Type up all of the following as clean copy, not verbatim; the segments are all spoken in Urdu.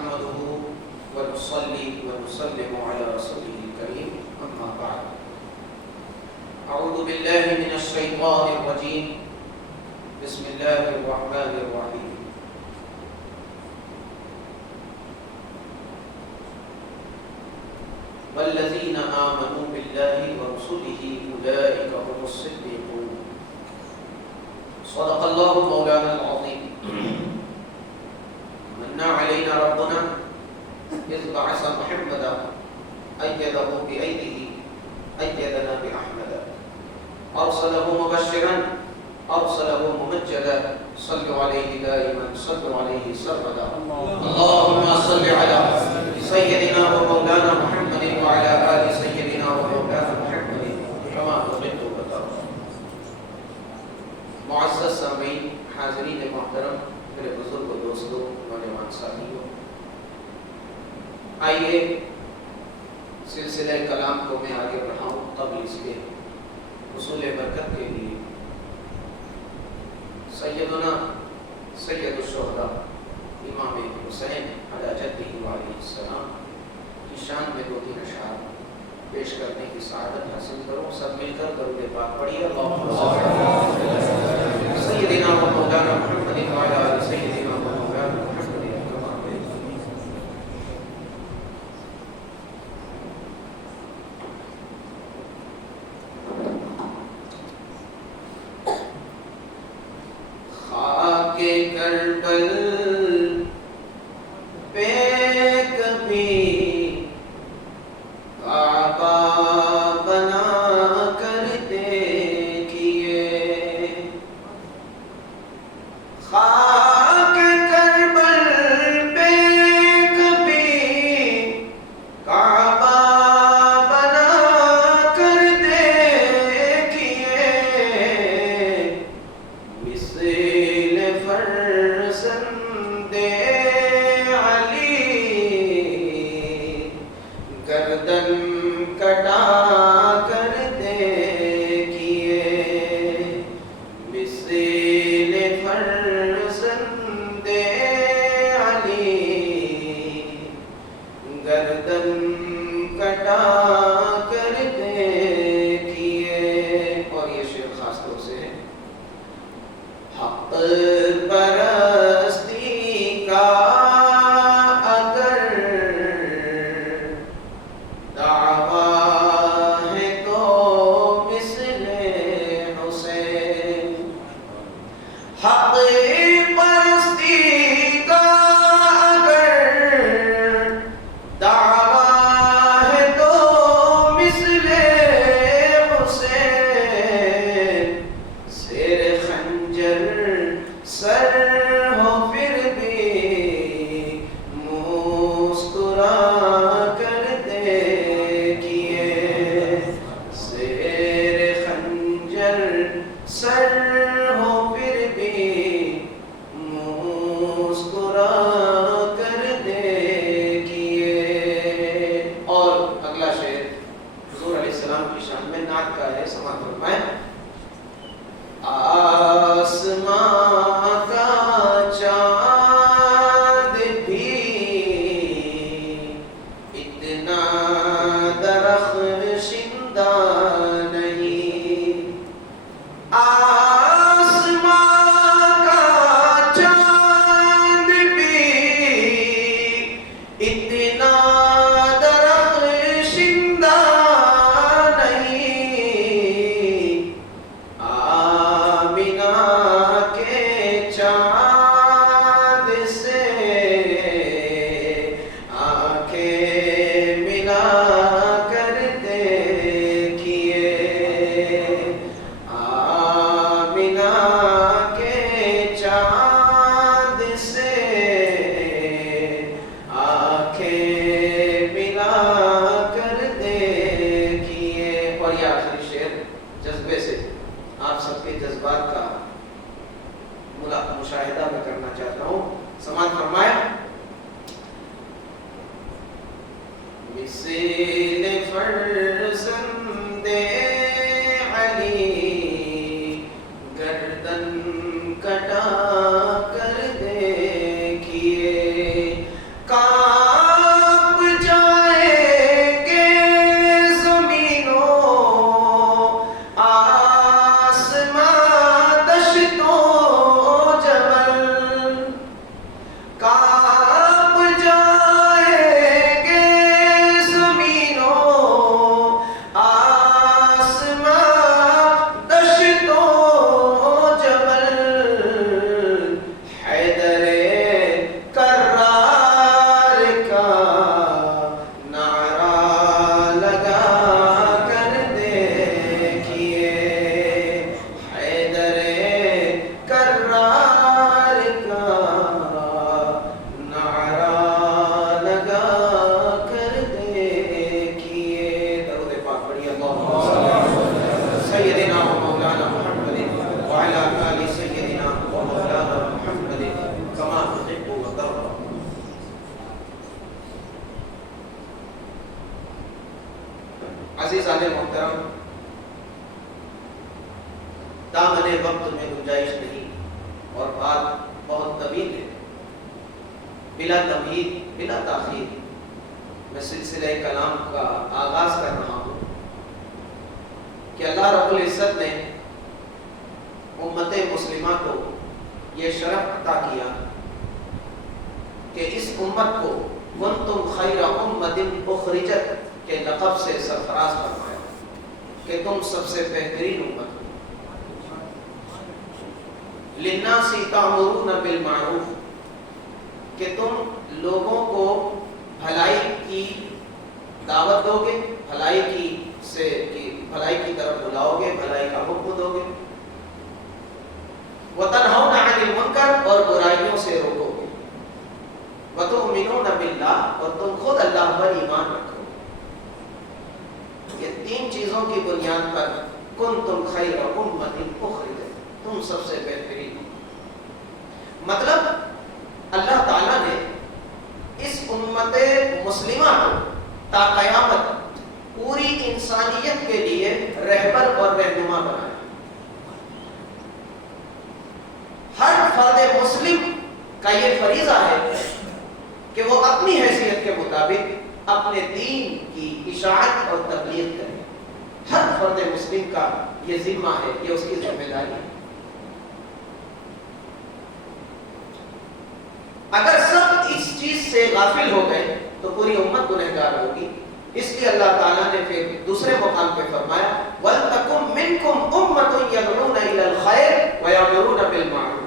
نحمده ونصلي ونسلم على رسوله الكريم أما بعد أعوذ بالله من الشيطان الرجيم بسم الله الرحمن الرحيم والذين آمنوا بالله ورسله أولئك هم الصديقون صدق الله مولانا العظيم من علينا ربنا إذ بعث محمدا أيده بأيده أيدنا بأحمد أرسله مبشرا أرسله ممجدا صلوا عليه دائما صلوا عليه سرمدا اللهم صل على سيدنا ومولانا محمد وعلى آل سيدنا ومولانا محمد كما تحب وترضى. معزز سامعین، حاضرین محترم، میرے بزرگ دوستوں، نوجوان ساتھیوں، آئیے سلسلہ کلام کو میں آگے بڑھاؤں قبل اس کے حصول برکت کے لیے سیدنا سید الشہداء امام حسین علی جدہ علیہ السلام کی شان میں دو تین اشعار پیش کرنے کی سعادت حاصل کروں. سب مل کر درود پاک پڑھیے. اللہم صل علی سیدنا و مولانا محمد وعلی آل سیدنا و مولانا محمد. خاک کربل پہ کبھی کعبہ بنا کر دیکھیے. خاک کربل پہ کبھی کعبہ بنا کر دیکھیے. مثل فرزند علی گردن کٹا کر دیکھیے. مثل فرزند علی گردن کٹا کر دیکھیے. اور یہ شعر خاص طور سے حق پرستی کا اگر دعویٰ ہے تو مثل حسین. حق پرستی کا اگر دعویٰ ہے تو مثل حسین. زیر خنجر سر ہو پھر بھی مسکرا کر دیکھیے. زیر خنجر سر ہو پھر بھی مسکرا کر دیکھیے. اور اگلا شعر حضور علیہ السلام کی شان میں نعت کا ہے. سماعت فرمائیں. آسمان کا چاند بھی اتنا درخشندہ نہیں. آسمان کا چاند بھی اتنا درخشندہ نہیں. آمینہ کے چاند سے آنکھیں ملا کر دیکھیے. آمینہ کے چاند سے آنکھیں ملا کر دیکھیے. اور یہ آخری شعر جذبے سے آپ سب کے جذبات کا مشاہدہ میں کرنا چاہتا ہوں. سماعت فرمائیں. مثل فرزند علی گردن کٹا کر دیکھیے. عزیزان محترم، دامن وقت میں گنجائش نہیں اور بات بہت طویل ہے. بلا تمہید بلا تاخیر میں سلسلہ کلام کا آغاز کر رہا ہوں کہ اللہ رب العزت نے امت مسلمہ کو یہ شرف عطا کیا کہ اس امت کو کنتم خیر امت اخرجت کے لقب سے سرفراز فرمایا کہ تم سب سے بہترین امت ہو. للناس تأمرون بالمعروف کہ تم لوگوں کو بھلائی کی دعوت دو گے، بھلائی کی طرف بلاؤ گے، بھلائی کا حکم دو گے. وتنہون عن المنکر اور برائیوں سے روکو گے. وتؤمنون باللہ اور تم خود اللہ پر ایمان رکھو. یہ تین چیزوں کی بنیاد پر کنتم خیر امت اخرجت، تم سب سے بہترین. مطلب اللہ تعالیٰ نے اس امت مسلمہ کو تا قیامت پوری انسانیت کے لیے رہبر اور رہنما بنایا. ہر فرد مسلم کا یہ فریضہ ہے کہ وہ اپنی حیثیت کے مطابق اپنے دین کی اشاعت اور تبلیغ کرے. ہر فرد مسلم کا یہ ذمہ ہے، یہ اس کی ذمہ داری ہے. اگر سب اس چیز سے غافل ہو گئے تو پوری امت گنہگار ہوگی. اس لیے اللہ تعالیٰ نے پھر دوسرے مقام پہ فرمایا وَلْتَكُمْ مِنْكُمْ أُمَّةٌ يَدْعُونَ إِلَى الْخَيْرِ وَيَأْمُرُونَ بِالْمَعْرُوفِ.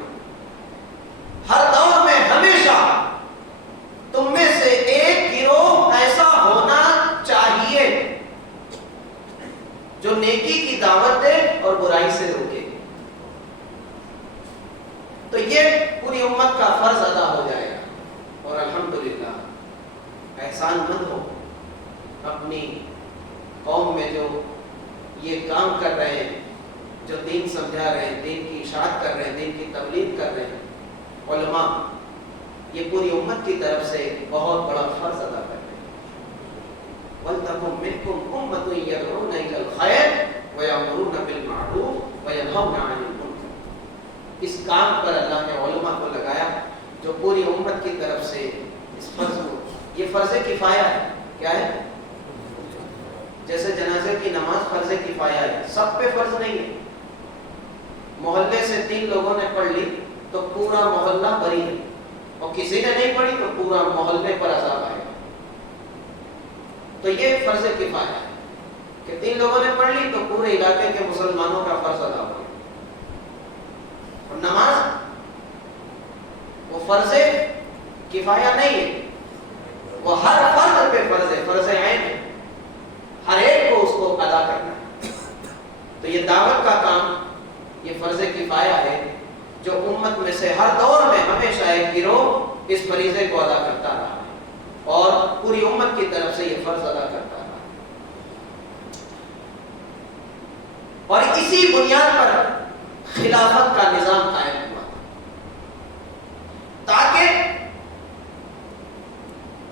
ہر دور میں ہمیشہ تم میں سے ایک گروہ ایسا ہونا چاہیے جو نیکی کی دعوت دے اور برائی سے روکے. تو یہ پوری امت کا فرض ادا ہو جائے گا. اور الحمدللہ احسان مند ہو اپنی قوم میں جو یہ کام کر رہے ہیں، جو دین سمجھا رہے ہیں، دین کی اشاعت کر رہے ہیں، دین کی تبلیغ کر رہے ہیں، علماء یہ پوری امت کی طرف سے بہت بڑا فرض ادا کر رہے ہیں. وَلْتَكُمْ مِنْكُمْ أُمَّةٌ يَدْعُونَ إِلَى الْخَيْرِ وَيَأْمُرُونَ بِالْمَعْرُوفِ وَيَنْهَوْنَ عَنِ الْمُنكَرِ. اس کام پر اللہ نے علماء کو لگایا جو پوری امت کی طرف سے اس فرض کو، یہ فرض کفایہ ہے. کیا ہے؟ جیسے جنازے کی نماز فرض کفایہ ہے، سب پہ فرض نہیں ہے. محلے سے 3 لوگوں نے پڑھ لی تو پورا محلہ بری ہے، اور کسی نے نہیں پڑھی تو پورا محلے پر عذاب آئے گا. تو یہ فرض کفایہ ہے کہ 3 لوگوں نے پڑھ لی تو پورے علاقے کے مسلمانوں کا فرض ادا ہو. اور نماز وہ فرض کفایہ نہیں ہے، وہ ہر فرد پہ فرض ہے، فرض عین ہے، ہر ایک کو اس کو ادا کرنا ہے. تو یہ دعوت کا کام یہ فرض کفایہ ہے جو امت میں سے ہر دور میں ہمیشہ ایک گروہ اس فریضے کو ادا کرتا رہا ہے اور پوری امت کی طرف سے یہ فرض ادا کرتا رہا ہے. اور اسی بنیاد پر خلافت کا نظام قائم ہوا تاکہ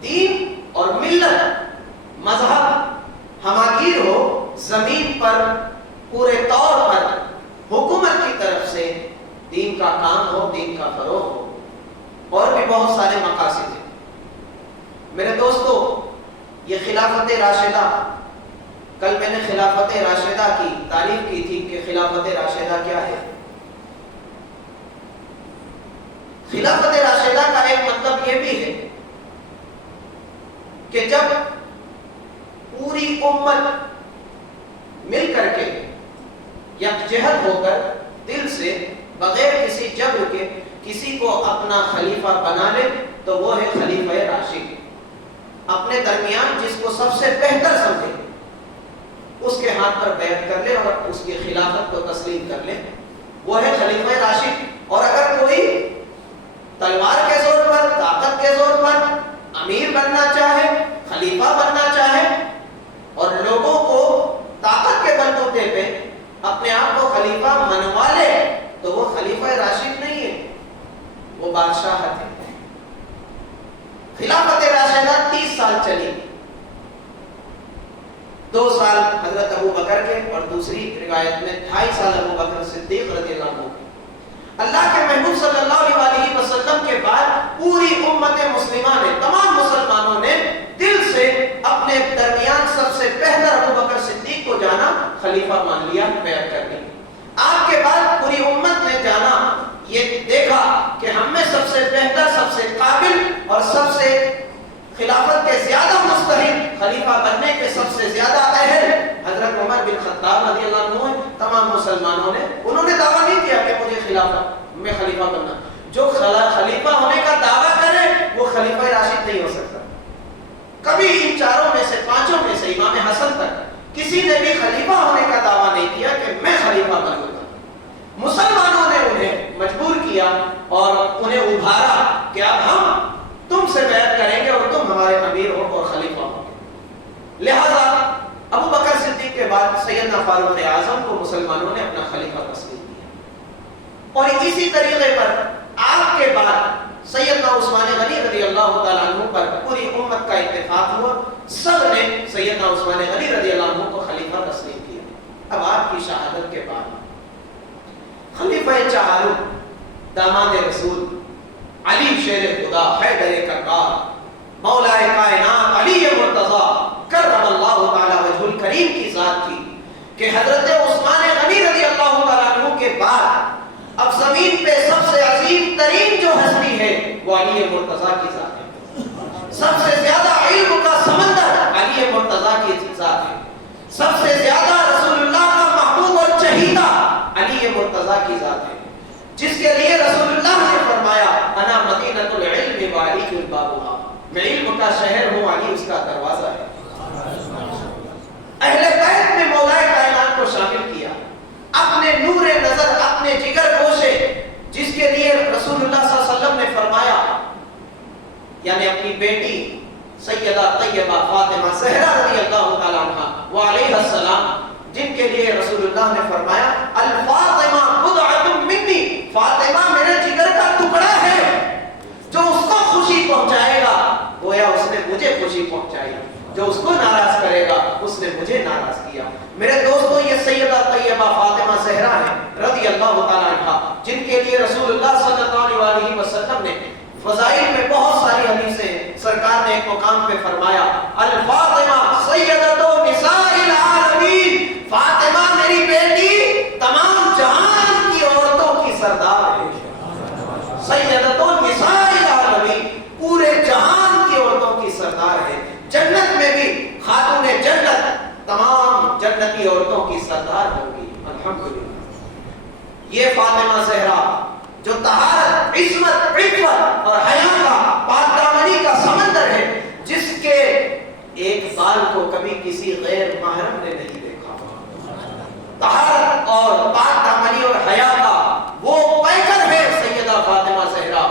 دین اور ملت مذہب ہماگیر ہو. زمین پر پورے طور پر حکومت کی طرف سے دین کا کام ہو، دین کا فروغ ہو. اور بھی بہت سارے مقاصد ہیں میرے دوستو. یہ خلافت راشدہ، کل میں نے خلافت راشدہ کی تعریف کی تھی کہ خلافت راشدہ کیا ہے. خلافت راشدہ کا ایک مطلب یہ بھی ہے کہ جب پوری امت مل کر کے یکجہت ہو کر دل سے بغیر کسی جبر کے کسی کو اپنا خلیفہ بنا لے تو وہ ہے خلیفہ راشد. اپنے درمیان جس کو سب سے بہتر سمجھے اس کے ہاتھ پر بیعت کر لے اور اس کی خلافت کو تسلیم کر لے، وہ ہے خلیفہ راشد. اور اگر کوئی تلوار کے زور پر، طاقت کے زور پر امیر بننا چاہے، خلیفہ بننا چاہے اور لوگوں کو طاقت کے بل بوتے پہ اپنے آپ کو خلیفہ منوا لے تو وہ خلیفہ راشد نہیں ہے، وہ بادشاہت ہے. خلافت راشدہ 30 سال چلی. 2 سال حضرت ابو بکر کے اور دوسری روایت میں 2.5 سال ابو بکر صدیق رضی اللہ عنہ. اللہ کے محبوب صلی اللہ علیہ وسلم کے بعد پوری امت مسلمہ نے، تمام مسلمانوں نے دل سے اپنے درمیان سب سے بہتر ابو بکر صدیق کو جانا، خلیفہ مان لیا، بیعت کر لی. آپ کے بعد پوری امت نے جانا، یہ دیکھا کہ ہم میں سب سے بہتر، سب سے قابل اور سب سے خلافت کے زیادہ مستحق، خلیفہ بننے کے سب سے زیادہ اہل حضرت عمر بن خطاب رضی اللہ عنہ. تمام مسلمانوں نے، انہوں نے دعویٰ نہیں کیا کہ مجھے خلافت میں خلیفہ بننا. جو خلیفہ ہونے کا دعویٰ کرے وہ خلیفہ راشد نہیں ہو سکتا. کبھی ان چاروں میں سے، 5 میں سے، امام حسن تک کسی نے بھی خلیفہ ہونے کا دعویٰ نہیں کیا کہ میں خلیفہ بنوں گا. مسلمانوں نے انہیں مجبور کیا اور انہیں ابھارا کہ اب ہم تم سے بیعت کریں گے اور تم ہمارے امیر ہو اور خلیفہ ہو. لہذا ابو بکر صدیق کے بعد سیدنا فاروق اعظم کو مسلمانوں نے اپنا خلیفہ تسلیم کیا. اور اسی طریقے پر آپ کے بعد سیدنا عثمان غنی رضی اللہ تعالیٰ عنہ پر پوری امت کا اتفاق ہوا، سب نے سیدنا عثمان غنی رضی اللہ عنہ کو خلیفہ تسلیم کیا. اب آپ کی شہادت کے بعد خلیفہ چہارم، داماد رسول، علی شیر خدا، حیدر کرار، مولا کائنات، علی مرتضی کرم اللہ تعالی وجہ الکریم کی ذات تھی کہ حضرت عثمان غنی رضی اللہ تعالیٰ عنہ کے بعد اب زمین پہ سب سے عظیم ترین جو ہستی ہے وہ علی مرتضی کی ذات ہے. سب سے زیادہ علم کا سمندر علی مرتضی کی ذات ہے. سب سے زیادہ رسول اللہ کا محبوب اور چہیتا علی مرتضی کی ذات ہے، جس کے لیے رسول اللہ نے فرمایا انا مدینۃ العلم وعلی بابها، میں علم کا شہر ہوں، علی اس کا دروازہ ہے. اہل بیت میں مولا کائنات کو شامل کیا، اپنے نور نظر، اپنے جگر گوشے، جس کے لیے رسول اللہ صلی اللہ علیہ وسلم نے فرمایا، یعنی اپنی بیٹی سیدہ طیبہ فاطمہ زہرا رضی اللہ تعالی عنہا وعلیہ السلام، جن کے لیے رسول اللہ نے فرمایا الفاطمہ بضعۃ منی، فاطمہ میرے جگر کا ٹکڑا ہے، جو اس کو خوشی پہنچائے گا گویا اس نے مجھے خوشی پہنچائی، جو اس کو ناراض کرے گا اس نے مجھے ناراض کیا. میرے دوستو، یہ سیدہ طیبہ فاطمہ زہرا ہے رضی اللہ تعالی عنہا، جن کے لیے رسول اللہ صلی اللہ علیہ وسلم نے فضائل میں بہت ساری حدیثیں، سرکار نے ایک مقام پہ فرمایا الفاطمہ سیدۃ نساء العالمین، فاطمہ میری بیٹی تمام جہان کی عورتوں کی سردار ہے. سیدۃ نساء العالمین، پورے جہان کی عورتوں کی سردار ہے. جنت میں بھی خاتون جنت تمام جنتی عورتوں کی سردار ہوگی. الحمدللہ. یہ فاطمہ زہرا جو طہارت، عصمت، عفت اور حیا کا، پاک دامنی کا سمندر ہے، جس کے ایک بال کو کبھی کسی غیر محرم نے نہیں دیکھا. طہارت اور پاک دامنی اور حیا کا وہ پیکر ہے سیدہ فاطمہ زہرا.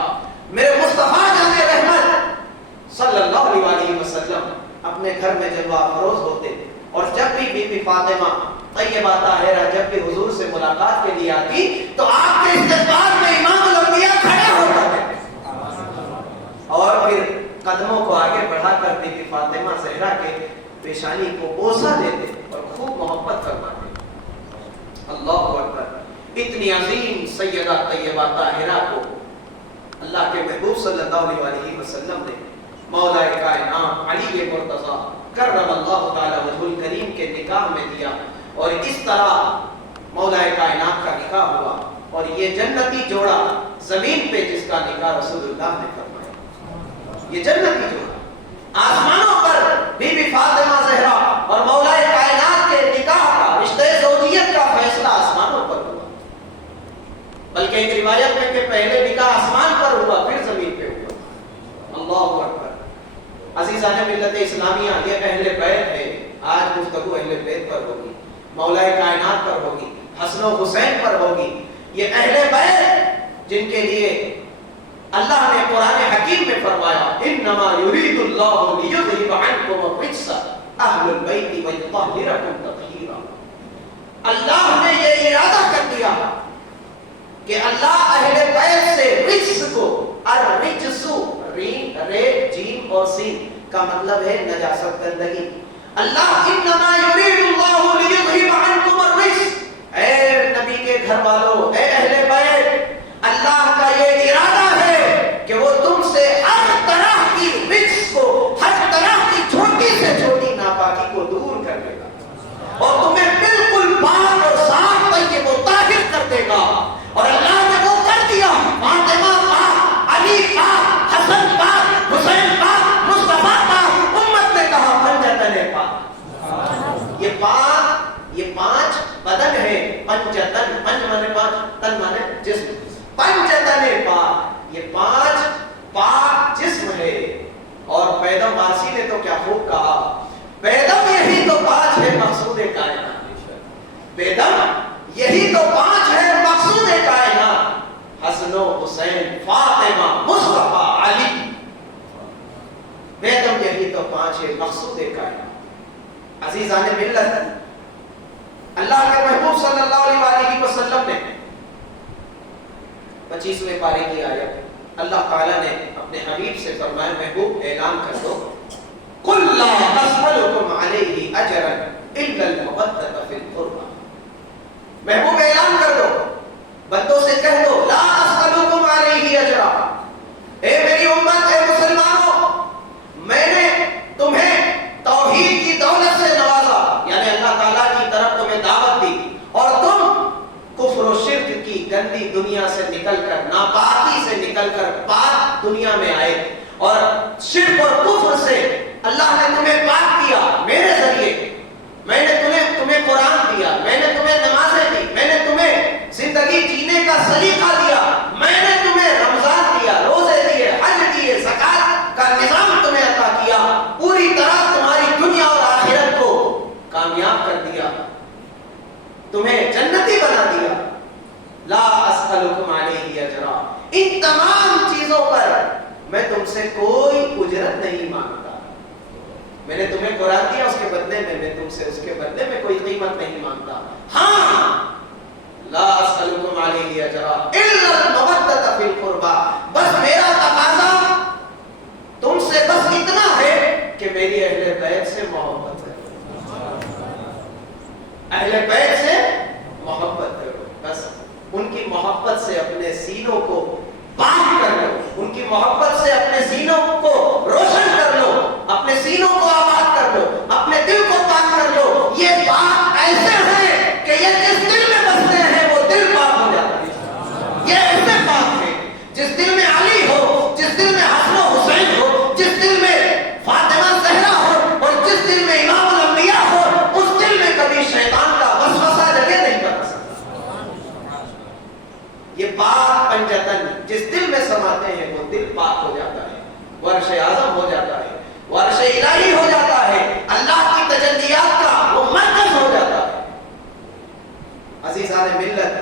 میرے مصطفیٰ جان رحمت صلی اللہ علیہ وسلم اپنے گھر میں جب افروز ہوتے اور جب بھی بی بی فاطمہ طیبہ طاہرہ جب بھی حضور سے ملاقات کے لیے آتی تو آپ کے استقبال میں امام الانبیاء کھڑے ہو جاتے اور پھر قدموں کو آگے بڑھا کر بی بی فاطمہ زہرا کے پیشانی کو بوسہ دیتے اور خوب محبت فرماتے. اللہ اکبر. اتنی عظیم سیدہ طیبہ طاہرہ کو اللہ کے محبوب صلی اللہ علیہ وسلم نے مولا کائنات علی مرتضی کرم اللہ تعالی وجہ الکریم کے نکاح میں دیا اور اس طرح مولا کائنات کا نکاح ہوا. اور یہ جنتی جوڑا زمین پہ جس کا نکاح رسول اللہ نے فرمایا، یہ جنتی جوڑا آسمانوں پر بی بی فاطمہ زہرا اور مولا کائنات کے نکاح کا، رشتہ زوجیت کا فیصلہ آسمانوں پر ہوا. بلکہ ایک روایت میں کہ پہلے نکاح آسمان پر ہوا پھر زمین پہ ہوا. اللہ اکبر. عزیزان ملت اسلامیہ، یہ اہل بیت ہے. آج گفتگو اہل بیت پر ہوگی، مولا کائنات پر ہوگی، حسن و حسین پر ہوگی. یہ اہل بیت جن کے لیے اللہ نے قرآن حکیم میں فرمایا انما یرید اللہ لیذھب عنکم الرجس اہل البیت ویطہرکم تطہیرا. اللہ نے یہ ارادہ کر دیا کہ اللہ اہل بیت سے رجس کو، الرجس رے جیم اور سین کا مطلب ہے نجاست، گندگی. اللہ انما یرید اللہ لیذھب عنکم الرجس، اے نبی کے گھر والوں، اے اہل بیت، اللہ کا یہ ارادہ ہے کہ وہ تم سے ہر طرح کی رجس کو، ہر طرح کی چھوٹی سے چھوٹی ناپاکی کو دور کر دے گا اور تمہیں بالکل پاک اور صاف طیب و طاہر کر دے گا۔ اور اللہ نے وہ کر دیا، فاطمہ پاک، علی پاک، حسن پاک، حسین پاک، مصطفیٰ پاک، امت نے کہا پنجتن پاک۔ یہ پانچ بدن ہے، پنجتن، پنج مانے پانچ، تن مانے جسم، پنجتن پاک، یہ پانچ پاک جسم ہے۔ اور پیدم وارسی نے تو کیا خوب کہا، پیدم یہی تو پانچ ہے مقصود کائنات، پیدم یہی تو پانچ ہے مقصود کائنات، حسن و حسین، فاطمہ، مصطفیٰ، علی، پیدم یہی تو پانچ ہے مقصود کائنات۔ عزیزان ملت، اللہ کے محبوب صلی اللہ علیہ وآلہ وسلم نے 25ویں پارے کی آیت، اللہ تعالیٰ نے اپنے حبیب سے فرمایا، محبوب اعلان کر دو، قُلْ لَا أَسْأَلُكُمْ عَلَيْهِ أَجْرًا إِلَّا الْمَوَدَّةَ فِي الْقُرْبَى، محبوب اعلان کر دو، بندوں سے کہہ دو، لا أَسْأَلُكُمْ عَلَيْهِ أَجْرًا، اے میری امت، اے مسلمانوں، میں نے تمہیں توحید کی دولت سے نوازا، یعنی اللہ تعالیٰ کی طرف تمہیں دعوت دی، اور تم کفر و شرک کی گندی دنیا سے نکل کر، ناپاکی سے نکل کر پاک دنیا میں آئے، اور شرک اور کفر سے اللہ نے تمہیں پاک کیا میرے ذریعے، میں نے تمہیں قرآن دیا، میں نے تمہیں نمازیں دی، میں نے تمہیں زندگی جینے کا سلیقہ دیا، میں نے تمہیں رمضان دیا، روزے دیے، حج دیے، زکات کا نظام تمہیں عطا کیا، پوری طرح تمہاری دنیا اور آخرت کو کامیاب کر دیا، تمہیں جنتی بنا دیا، لا اسألکم علیہ اجرا، ان تمام چیزوں پر میں تم سے کوئی اجرت نہیں مانگتا، میں نے تمہیں قرآن دیا، اس کے بدلے میں تم سے اس کے بدلے میں کوئی قیمت نہیں مانگتا، ہاں لا اسألکم علیہ اجرا الا المودۃ فی القربى، بس میرا تقاضا تم سے بس اتنا ہے کہ میری اہل بیت سے محبت کرو، اہل بیت سے محبت کرو، بس ان کی محبت سے اپنے سینوں کو پاک کر لو، ان کی محبت سے اپنے سینوں کو روشن کر لو، اپنے سینوں کو آباد کر لو، اپنے دل کو پاک کر لو، یہ بات ایسے ہے کہ یہ جس دل میں بستے ہیں وہ دل پاک ہو جاتا ہے، یہ ایسے پاک ہے، جس دل میں علی ہو، جس دل میں حسن و حسین ہو، جس دل میں فاطمہ زہرا ہو، اور جس دل میں امام الانبیاء ہو، اس دل میں کبھی شیطان کا وسوسہ جگہ نہیں کر سکتا۔ یہ پاک پنجتن جس دل میں سماتے ہیں وہ دل پاک ہو جاتا ہے، وہ عرش اعظم ہو جاتا ہے، وہ عرش الہی ہو جاتا ہے، اللہ کی تجلیات کا وہ مرکز ہو جاتا ہے۔ عزیزان ملت،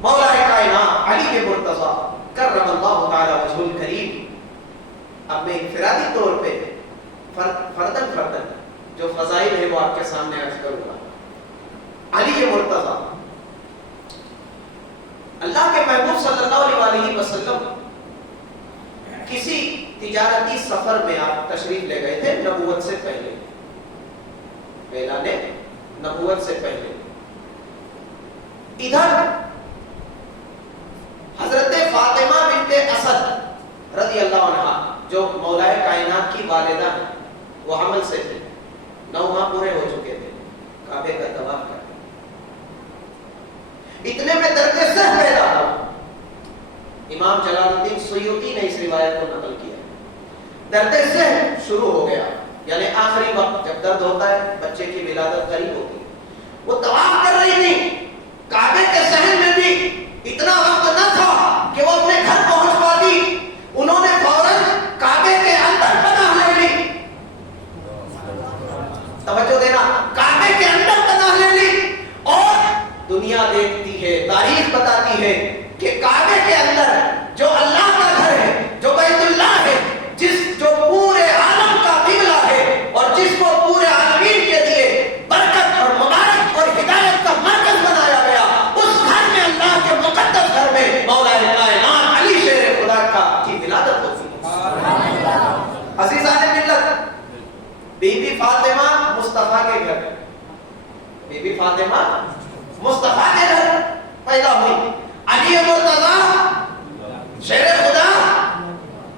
مولا کائنات علی مرتضیٰ کرم اللہ تعالی وجہ الکریم اپنے انفرادی طور پہ فردن جو فضائل ہے وہ آپ کے سامنے عرض کروں گا۔ علی مرتضیٰ اللہ کے محبوب صلی اللہ علیہ وسلم کسی تجارتی سفر میں آپ تشریف لے گئے تھے نبوت سے پہلے، اعلان نبوت سے پہلے، ادھر حضرت فاطمہ بنت اسد رضی اللہ عنہا جو مولا کائنات کی والدہ ہیں، وہ حمل سے تھی، 9 ماہ پورے ہو چکے تھے، کعبے کا طواف کر اتنے میں درد سہ پیدا ہوا۔ امام جلال الدین سیوطی نے اس روایت کو نقل کیا، درد سہ شروع ہو گیا، یعنی آخری وقت جب درد ہوتا ہے، بچے کی ولادت قریب ہوتی، وہ طواف کر رہی تھی، کعبے کے صحن میں بھی اتنا وقت نہ تھا کہ وہ اپنے گھر پہنچ پاتی، انہوں نے فوراً کعبے کے اندر پناہ لے لی، توجہ دینا، کعبے کے اندر پناہ لے لی، اور دنیا دیکھتی ہے، تاریخ بتاتی ہے کہ کعبے کے اندر جو اللہ کا گھر ہے، جو بیت اللہ ہے، جو پورے عالم کا قبلہ ہے، اور جس کو پورے عالمین کے لیے برکت اور مبارک اور ہدایت کا مرکز بنایا گیا، اس گھر میں، اللہ کے مقدس گھر میں گھر میں, بی بی فاطمہ مصطفیٰ کے گھر پیدا ہوئی. علی مرتضیٰ شیر خدا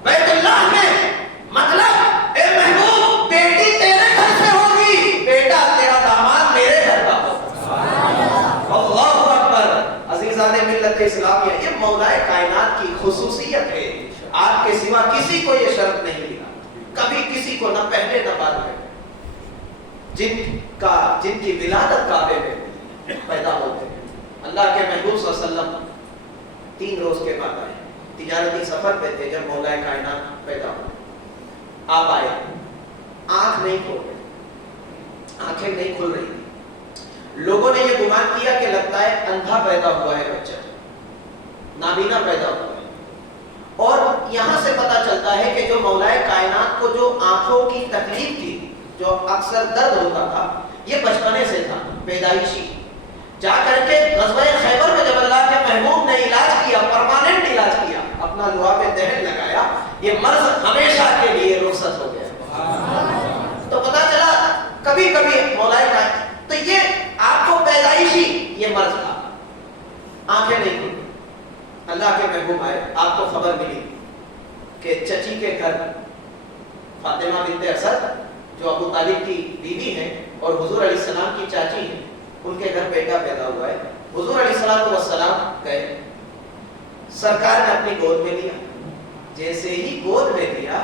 بیت اللہ میں, مطلب اے محبوب بیٹی تیرے گھر سے ہوگی, بیٹا تیرا داماد میرے گھر کا ہوگا. اللہ اکبر. عزیزان ملت اسلامیہ, یہ مولا کائنات کی خصوصیت ہے. آپ کے سوا کسی کو یہ شرف نہیں ملا, کبھی کسی کو, نہ پہلے نہ بعد میں. جن کی ولادت کعبے میں پیدا ہوتے ہیں. اللہ کے محبوب صلی اللہ علیہ وسلم 3 روز کے بعد آئے, تجارتی سفر پہ تھے جب مولا کائنات پیدا ہوئے. آپ آئے, آنکھ نہیں کھول رہی, آنکھیں نہیں کھل رہی تھی. لوگوں نے یہ گمان کیا کہ لگتا ہے اندھا پیدا ہوا ہے بچہ, نابینا پیدا ہوا ہے. اور یہاں سے پتا چلتا ہے کہ جو مولا کائنات کو جو آنکھوں کی تکلیف تھی, جو اکثر درد ہوتا تھا, یہ بچپنے سے تھا, پیدائشی. جا کر کے غزوہ خیبر میں جب اللہ کے محبوب نے علاج کیا, پرماننٹ علاج کیا, اپنا لوہا میں دہن لگایا, یہ مرض ہمیشہ کے لیے رخصت ہو گیا. تو پتا چلا کبھی کبھی مولا کائنات, تو یہ آپ کو پیدائشی یہ مرض تھا, آنکھیں نہیں کھلی. اللہ کے محبوب آئے, آپ کو خبر ملی کہ چچی کے گھر فاطمہ بنت اسد جو ابو طالب کی بیوی ہیں اور حضور علیہ السلام کی چاچی ہیں, ان کے گھر بیٹا پیدا ہوا ہے. حضور علیہ السلام گئے, سرکار نے اپنی گود میں لیا. جیسے ہی گود میں لیا,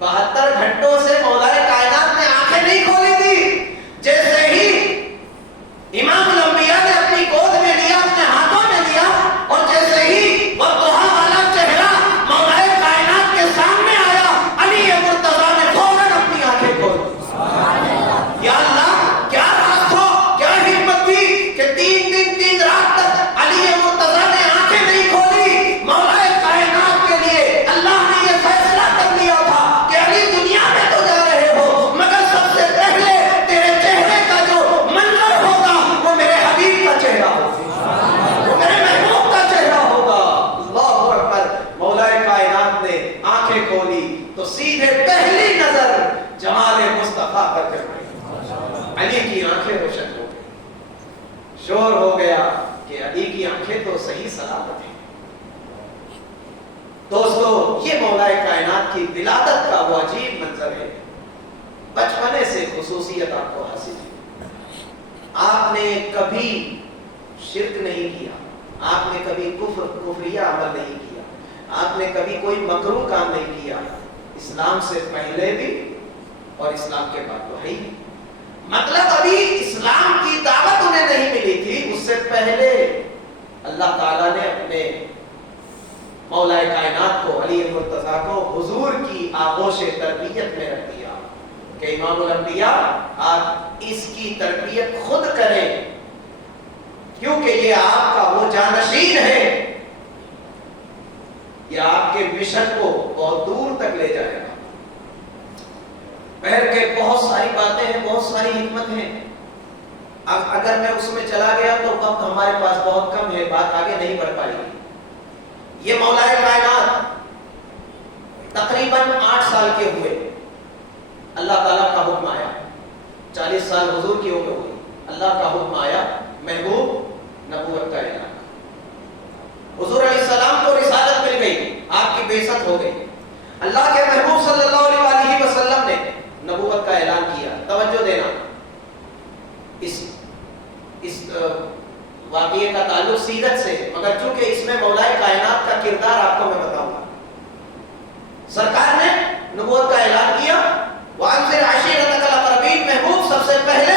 72 گھنٹوں سے مولا کائنات نے آنکھیں نہیں کھولی تھی. جیسے ہی امام الانبیاء نے اپنی گود میں لیا, اپنے ہاتھوں میں لیا, اور جیسے ہی وہ دوہا والا چہرہ مولا کائنات کے سامنے آیا, علی مرتضیٰ نے فوراً اپنی آنکھیں کھولی. یا اللہ, کیا راز ہو, کیا حکمت تھی کہ 3 دن 3 رات تک علی مرتضیٰ نے آنکھیں نہیں کھولی. مولا کائنات کے لیے اللہ نے یہ فیصلہ کر لیا تھا کہ علی دنیا میں تو جا رہے ہو, مگر سب سے پہلے تیرے چہرے کا جو منظر ہوگا وہ میرے حبیب کا چہرہ ہوگا, وہ میرے محبوب کا چہرہ ہوگا. اللہ اکبر. مولا کائنات نے آنکھیں کھولی تو سیدھے پہلی نظر جمال مصطفیٰ پر کر گئی. علی کی آنکھیں روشن ہو گئی. شور ہو گیا کہ علی کی آنکھیں تو صحیح سلامت ہیں. دوستو, یہ مولا کائنات کی ولادت کا وہ عجیب منظر ہے. بچپنے سے خصوصیت آپ کو حاصل ہے. آپ نے کبھی شرک نہیں کیا, آپ نے کبھی کفریہ عمل نہیں کیا, آپ نے کبھی کوئی مکروہ کام نہیں کیا, اسلام سے پہلے بھی اور اسلام کے بعد تو ہے ہی. مطلب ابھی اسلام کی دعوت انہیں نہیں ملی تھی, اس سے پہلے اللہ تعالیٰ نے اپنے مولا کائنات کو, علی مرتضیٰ کو, حضور کی آغوش تربیت میں رکھ دیا کہ امام الانبیاء آپ اس کی تربیت خود کریں, کیونکہ یہ آپ کا وہ جانشین ہے, یہ آپ کے مشن کو بہت دور تک لے جائے گا. بہر کے بہت ساری باتیں ہیں, بہت ساری حکمت ہیں. اب اگر میں اس میں چلا گیا تو وقت ہمارے پاس بہت کم ہے, بات آگے نہیں بڑھ پائے گی. یہ مولا کائنات تقریباً 8 سال کے ہوئے, اللہ تعالیٰ کا حکم آیا. 40 سال حضور کی عمر ہوئی, اللہ کا حکم آیا, محبوب نبوت کا اعلان. حضور علیہ السلام کو رسالت مل گئی, آپ کی بعثت ہو گئی. اللہ کے محبوب صلی اللہ علیہ وسلم نے نبوت کا اعلان کیا. توجہ دینا, اس واقعے کا تعلق سیرت سے, مگر چونکہ اس میں مولا کائنات کا کردار آپ کو میں بتاؤں گا. سرکار نے نبوت کا اعلان کیا, وَأَنذِرْ عَشِيرَتَكَ الْأَقْرَبِينَ. محبوب سب سے پہلے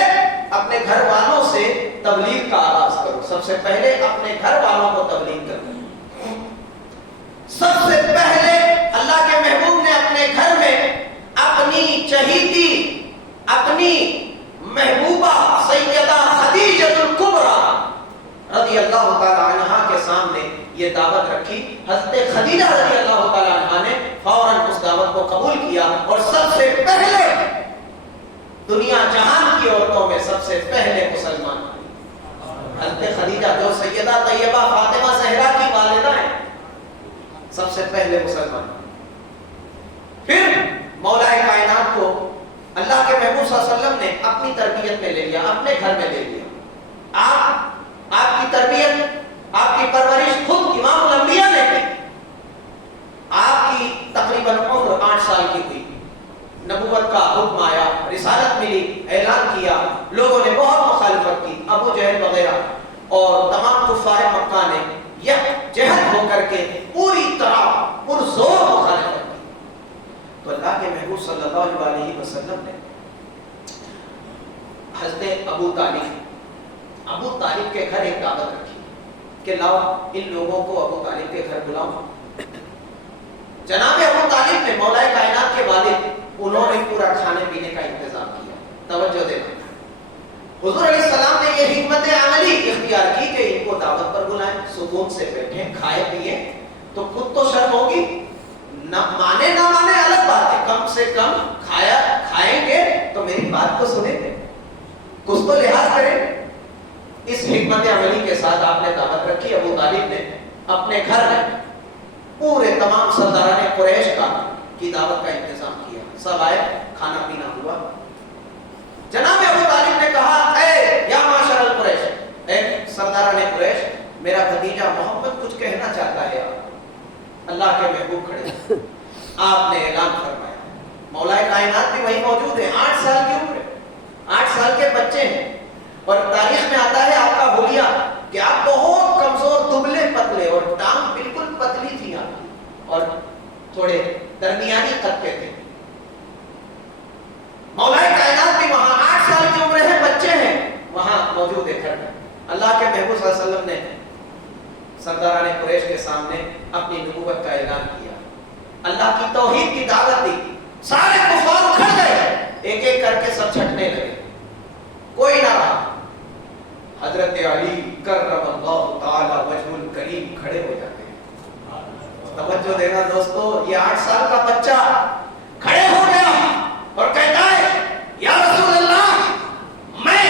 اپنے گھر والوں سے تبلیغ کا آغاز کرو, سب سے پہلے اپنے گھر والوں کو تبلیغ کرو. سب سے پہلے اللہ کے محبوب نے اپنے گھر میں اپنی چہیتی, اپنی محبوبہ سیدہ خدیجہ الکبریٰ رضی اللہ تعالی عنہا کے سامنے یہ دعوت رکھی. حضرت خدیجہ رضی اللہ تعالی عنہا نے فوراً اس دعوت کو قبول کیا, اور سب سے پہلے دنیا جہان کی عورتوں میں سب سے پہلے مسلمان حضرت خدیجہ, جو سیدہ طیبہ فاطمہ زہرا کی والدہ ہیں, سب سے پہلے مسلمان. پھر مولا کائنات کو اللہ کے محبوب محبوب صلی اللہ علیہ وسلم نے اپنی تربیت میں لے لیا، اپنے گھر میں لے لیا۔ آپ کی تربیت، آپ کی پرورش خود امام الانبیاء نے کی۔ آپ کی تقریباً عمر 8 سال کی ہوئی، نبوت کا حکم آیا، رسالت ملی، اعلان کیا، لوگوں نے بہت مخالفت کی، ابو جہل وغیرہ اور تمام کفار مکہ نے یک جہت ہو کر کے پوری طرح پرزور مخالفت کی۔ تو اللہ کے محبوب صلی اللہ علیہ وسلم نے حضرت ابو طالب کے گھر ایک دعوت رکھی کہ لاؤ ان لوگوں کو ابو طالب کے گھر بلاؤ۔ جناب ابو طالب نے مولا کائنات کے والد، انہوں نے پورا کھانے پینے کا انتظام کیا۔ توجہ دینا، حضور علیہ السلام نے یہ حکمت عملی اختیار کی کہ ان کو دعوت پر بلائیں، سکون سے بیٹھیں، کھائے پیئے۔ تو خود تو شرم ہوگی، نہ مانے نہ مانے الگ بات ہے، کم سے کم کھائیں گے تو میری بات کو سنیں گے، کچھ تو لحاظ کریں۔ اس حکمت عملی کے ساتھ آپ نے دعوت رکھی۔ ابو طالب نے اپنے گھر میں پورے تمام سرداران قریش کی دعوت کا انتظام کیا، سب آئے، کھانا پینا ہوا۔ جناب ابو طالب نے کہا، اے یا معاشر القریش، اے سرداران قریش، میرا بھتیجا محمد کچھ کہنا چاہتا ہے۔ اللہ کے محبوب کھڑے، آپ نے اعلان فرمایا، مولا کائنات بھی وہی موجود ہے، 8 سال کی عمر ہے، 8 سال کے بچے ہیں، اور تاریخ میں آتا ہے آپ کا حلیہ کہ آپ بہت کمزور، دبلے پتلے، اور ٹانگ بالکل پتلی تھی آپ کی، اور تھوڑے درمیانی قد کے تھے۔ مولا کائنات بھی وہاں 8 سال کی عمر ہے، بچے ہیں، وہاں موجود ہے گھر میں۔ اللہ کے محبوب صلی اللہ علیہ وسلم نے سرداران قریش کے سامنے اپنی نبوت کا اعلان کیا، اللہ کی توحید کی دعوت دی۔ سارے کفار اکھڑ گئے، ایک ایک کر کے سب چھٹنے لگے، کوئی نہ رہا۔ حضرت علی کرم اللہ تعالی وجہ الکریم کھڑے ہو جاتے ہیں۔ توجہ دینا دوستو، یہ 8 سال کا بچہ کھڑے ہو گیا اور کہتا ہے، یا رسول اللہ، میں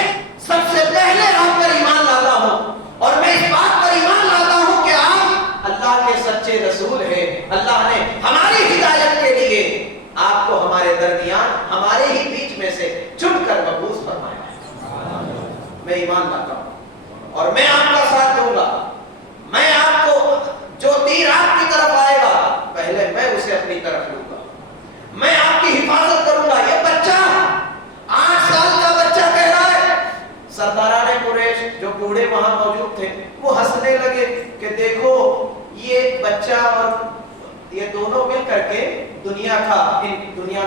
سب سے پہلے آپ پر ایمان لاتا ہوں، اور میں اس بات پر ایمان لاتا ہوں کہ آپ اللہ کے سچے رسول ہیں۔ اللہ نے ہماری ہدایت کے لیے آپ کو ہمارے درمیان، ہمارے ہی بیچ میں سے چن کر مبعوث فرمایا ہے۔ میں ایمان لاتا ہوں اور میں آپ کا ساتھ دوں گا، میں آپ کو جو تیر آپ کی طرف آئے گا پہلے میں اسے اپنی طرف لوں گا، میں آپ کی حفاظت کروں گا۔ یہ بچہ 8 سال کا بچہ کہہ رہا ہے۔ سرداران قریش جو بوڑھے وہاں موجود تھے وہ ہنسنے لگے کہ دیکھو یہ بچہ اور یہ دونوں مل کر کے دنیا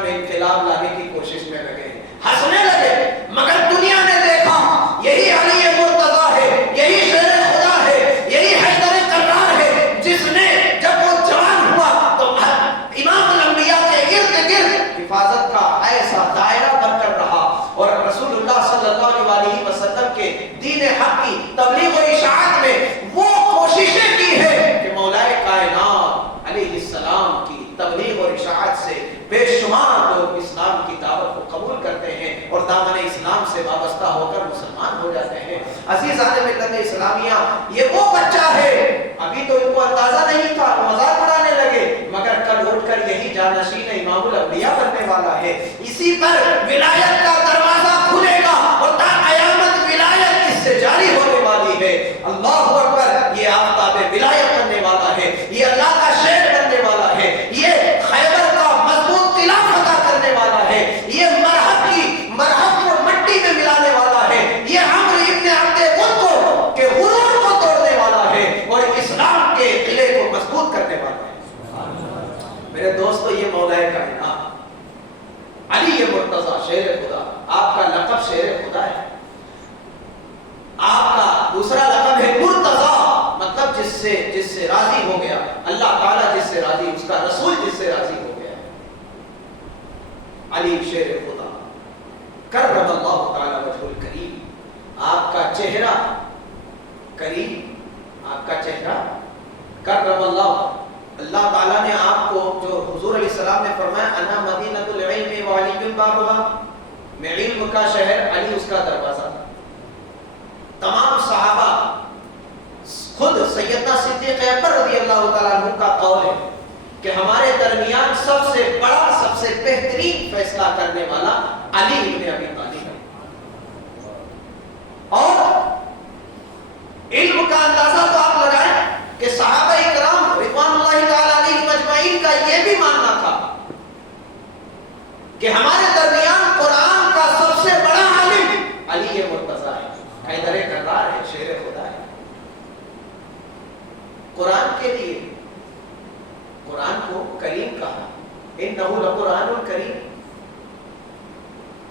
میں انقلاب لانے کی کوشش میں لگے ہیں، ہنسنے لگے۔ مگر دنیا نے دیکھا یہی علی مرتضیٰ ہے، یہی شیر خدا ہے، یہی حیدر کرار ہے، جس نے جب وہ جوان ہوا تو امام الانبیاء کے ارد گرد حفاظت کا ایسا دائرہ بن کر رہا، اور رسول اللہ صلی اللہ علیہ وسلم کے دین حق کی تبلیغ و اشاعت میں وہ کوششیں کی ہے کہ مولا کائنات علیہ السلام کی تبلیغ اور اشاعت سے بے شمار لوگ اسلام کی دعوت کو قبول کرتے ہیں اور دامن اسلام سے وابستہ ہو کر مسلمان ہو جاتے ہیں۔ عزیزان ملت اسلامیہ، یہ وہ بچہ ہے، ابھی تو ان کو اندازہ نہیں تھا، مذاق اڑانے لگے، مگر کل اٹھ کر یہی جانشین امام الانبیاء بننے والا ہے۔ اسی پر ولایت کا دروازہ کھلے گا اور تا قیامت ولایت اس سے جاری ہونے والی ہے۔ اللہ اکبر، یہ آفتاب ولایت بننے والا ہے، یہ اللہ کا شیر بننے والا ہے، یہ خیبر کا مضبوط قلعہ فتح کرنے والا ہے، یہ مرحب کو مٹی میں ملانے والا ہے، یہ عمرو ابن عبد ود کے غرور کو توڑنے والا ہے اور اسلام کے قلعے کو مضبوط کرنے والا ہے۔ میرے دوستو، یہ مولا کائنات علی مرتضیٰ شیر خدا، آپ کا لقب شیر خدا ہے، آپ کا دوسرا لقب ہے مرتضیٰ، مطلب جس سے راضی ہو گیا اللہ تعالیٰ، جس سے راضی، اس کا رسول جس سے راضی ہو گیا۔ علی شیر خدا کرم اللہ تعالیٰ وجہ الکریم، آپ کا چہرہ کریم، آپ کا چہرہ کرم اللہ تعالیٰ نے آپ کو، جو حضور علیہ السلام نے فرمایا انا مدینۃ العلم وعلی بابها، میں علم کا شہر، علی اس کا دروازہ تھا۔ تمام صحابہ، خود سیدنا صدیق اکبر رضی اللہ تعالیٰ عنہ کا قول ہے کہ ہمارے درمیان سب سے بڑا، سب سے بہترین فیصلہ کرنے والا علی ابن ابی طالب. اور علم کا اندازہ تو آپ لگائیں کہ صحابہ اکرام رضوان اللہ تعالی علیہم اجمعین کا یہ بھی ماننا تھا کہ ہمارے درمیان قرآن کا سب سے بڑا عالم علی مرتضیٰ ہے، حیدر کرار ہے، شیر خدا ہے. قرآن کے لیے قرآن کو کریم کہا، انہ لقرآن کریم.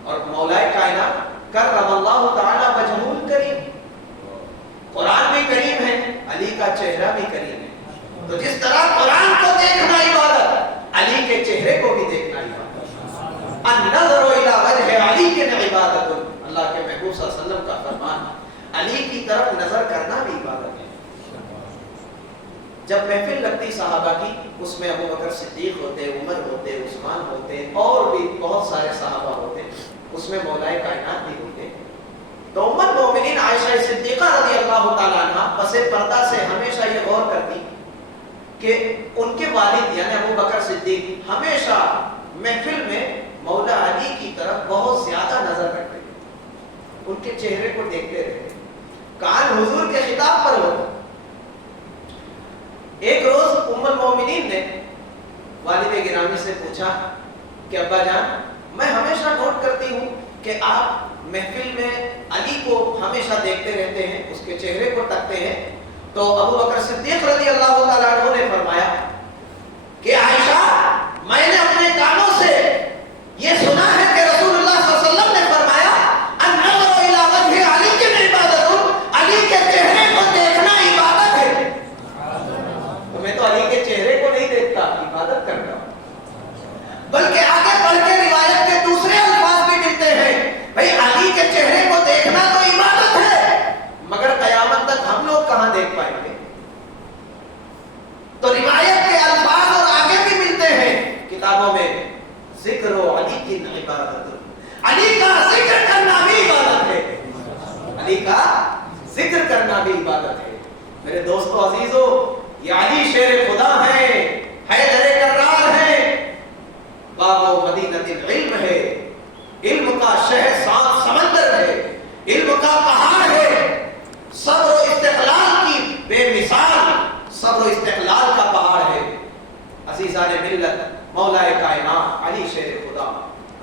اور مولا کائنات کرم اللہ تعالی وجہہ کریم، قرآن بھی کریم ہے، علی کا چہرہ بھی کریم ہے. تو جس طرح قرآن کو دیکھنا عبادت، علی کے چہرے کو بھی دیکھنا عبادت. النظر الی وجہ علی کے عبادت، اللہ کے محبوب صلی اللہ علیہ وسلم کا فرمان، علی کی طرف نظر کرنا بھی عبادت ہے. جب محفل لگتی صحابہ کی، اس میں ابو بکر صدیق ہوتے، عمر ہوتے، عثمان ہوتے، اور بھی بہت سارے صحابہ ہوتے، اس میں مولا کائنات بھی ہوتے. تو ام المؤمنین عائشہ صدیقہ رضی اللہ تعالیٰ عنہ پس پردہ سے ہمیشہ یہ غور کرتی کہ ان کے والد یعنی ابو بکر صدیق ہمیشہ محفل میں مولا علی کی طرف بہت زیادہ نظر رکھتے، ان کے چہرے کو دیکھتے رہتے، کان حضور کے خطاب پر ہوتا. ایک روز ام المؤمنین نے والد گرامی سے پوچھا کہ ابا جان، میں ہمیشہ نوٹ کرتی ہوں کہ آپ محفل میں علی کو ہمیشہ دیکھتے رہتے ہیں، اس کے چہرے کو تکتے ہیں. تو ابو بکر صدیق رضی اللہ تعالیٰ عنہ نے فرمایا کہ عائشہ، میں نے اپنے کانوں سے یہ سنا ہے کہ رسول اللہ صلی اللہ علیہ وسلم نے فرمایا النظر الی وجہ علی کی عبادت، علی کے چہرے کو دیکھنا عبادت ہے. تو میں تو علی کے چہرے کو نہیں دیکھتا، عبادت کرتا ہوں. بلکہ آگے پڑھ کے روایت کے دوسرے الفاظ بھی ملتے ہیں، بھئی علی کے چہرے کو دیکھنا تو عبادت ہے، مگر قیامت تک ہم لوگ کہاں دیکھ پائیں گے. تو روایت کے الفاظ اور آگے بھی ملتے ہیں کتابوں میں، ذکر و علی کی عبادت، علی کا ذکر کرنا بھی عبادت ہے، علی کا ذکر کرنا بھی عبادت ہے. میرے دوستو عزیزو، یہ علی شیر خدا ہے، حیدر کرار ہے، باب و مدینہ العلم ہے، علم کا شہر سات سمندر ہے، علم کا پہاڑ ہے، صبر و استقلال کی بے مثال، صبر و استقلال کا پہاڑ ہے. عزیزان ملت، مولا کائنات علی شیر خدا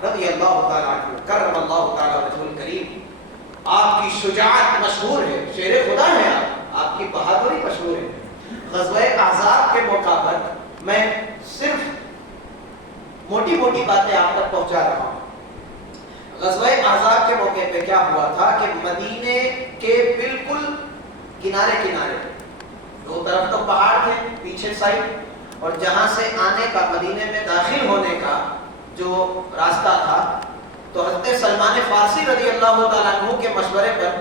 رضی اللہ تعالیٰ عنہ کرم اللہ تعالیٰ وجہ الکریم، آپ کی شجاعت مشہور ہے، شیر خدا ہے آپ کی بہادری مشہور ہے. غزوہ احزاب کے موقع پر میں صرف موٹی موٹی باتیں آپ تک پہنچا رہا ہوں. غزوہ احزاب کے موقع پہ کیا ہوا تھا کہ مدینے کے بالکل کنارے کنارے، دو طرف تو پہاڑ تھے پیچھے سائڈ، اور جہاں سے آنے کا، مدینے میں داخل ہونے کا جو راستہ تھا، تو حضرت سلمان فارسی رضی اللہ تعالیٰ عنہ کے مشورے پر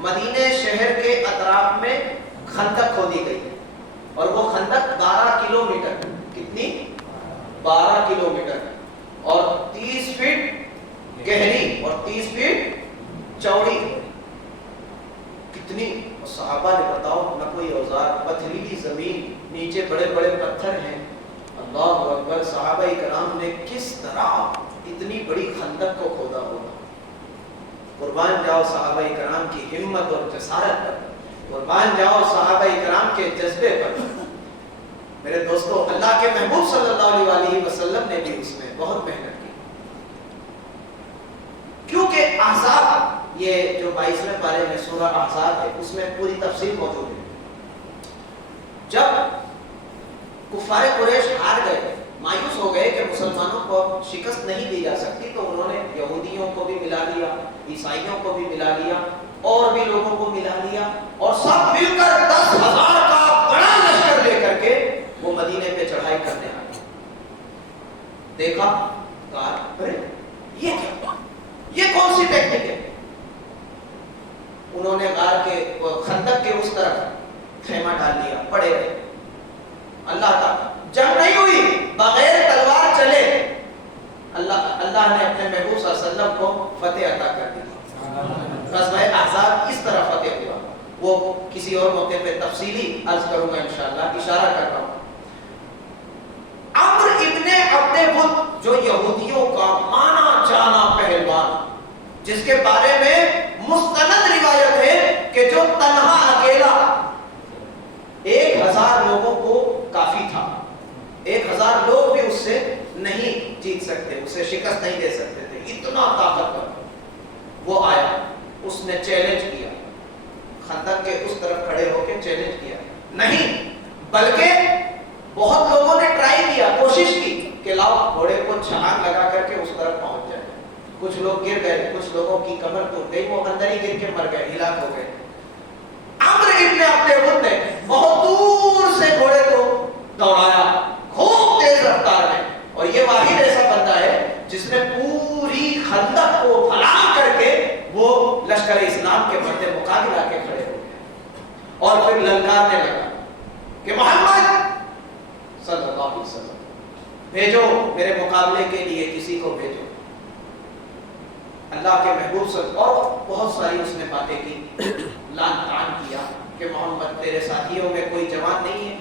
مدینے شہر کے اطراف میں خندق کھودی گئی، اور وہ خندق 12 کلومیٹر، کتنی؟ 12 کلومیٹر، اور 30 فٹ گہری اور 30 فٹ چوڑی. کتنی! صحابہ نے بتاؤ، نہ کوئی اوزار، پتھریلی زمین، نیچے بڑے بڑے پتھر ہیں. اللہ اکبر، صحابہ کرام نے کس طرح اتنی بڑی خندق کو کھودا ہوگا. قربان جاؤ صحابہ کرام کی ہمت اور جسارت پر، قربان جاؤ صحابہ کرام کے جذبے پر. میرے دوستو، اللہ کے محبوب صلی اللہ علیہ وسلم نے بھی اس میں بہت محنت کی، کیونکہ احزاب، یہ جو 22ویں پارے میں سورہ احزاب ہے، اس میں پوری تفصیل موجود ہے. جب کفار قریش ہار گئے، مایوس ہو گئے کہ مسلمانوں کو شکست نہیں دی جا سکتی، تو انہوں نے یہودیوں کو بھی ملا لیا، عیسائیوں کو بھی ملا لیا، اور بھی لوگوں کو ملا لیا، اور سب مل کر 10,000 کا بڑا لشکر لے کر کے وہ مدینے پہ چڑھائی کرنے آئے. دیکھا، کہا ارے یہ کیا، یہ کون سی ٹیکنیک ہے. انہوں نے غار کے خندق کے اس طرف خیمہ ڈال لیا، پڑے رہے. اللہ تعالیٰ، جنگ نہیں ہوئی، بغیر تلوار چلے، اللہ نے اپنے محبوب صلی اللہ علیہ وسلم کو فتح عطا کر دی. غزوہ احزاب اس طرح فتح ہوا، وہ کسی اور موقع پہ تفصیلی عرض کروں گا انشاءاللہ، اشارہ کر رہا ہوں. عمرو ابن عبد ود جو یہودیوں کا مانا جانا پہلوان جس کے بارے میں مستند روایت ہے کہ جو تنہا اکیلا 1000 لوگوں کو کافی تھا، 1000 لوگ بھی اس سے نہیں جیت سکتے، اسے شکست نہیں دے سکتے تھے، اتنا طاقتور وہ آیا، اس نے چیلنج کیا، خندق کے اس طرف کھڑے ہو کے چیلنج کیا، نہیں بلکہ بہت لوگوں نے ٹرائی کیا، کوشش کی کہ لاؤ گھوڑے کو چھلانگ لگا کر کے اس طرف پہنچ جائے، کچھ لوگ گر گئے، کچھ لوگوں کی کمر ٹوٹ گئی، وہ اندر ہی گر کے مر گئے، ہلاک ہو گئے۔ عمرو ابن عبد ود نے بہت دور سے گھوڑے کو دوڑایا خوب تیز رفتار میں، اور یہ واحد ایسا بندہ ہے جس نے پوری خندق کو پھلانگ کر کے وہ لشکر اسلام کے مد مقابلہ کے کھڑے ہو گئے، اور پھر للکارنے لگا کہ محمد صلی اللہ علیہ وسلم بھیجو، میرے مقابلے کے لیے کسی کو بھیجو، اللہ کے محبوب صلی، اور بہت ساری اس نے باتیں کی، لعن طعن کیا کہ محمد تیرے ساتھیوں میں کوئی جوان نہیں ہے،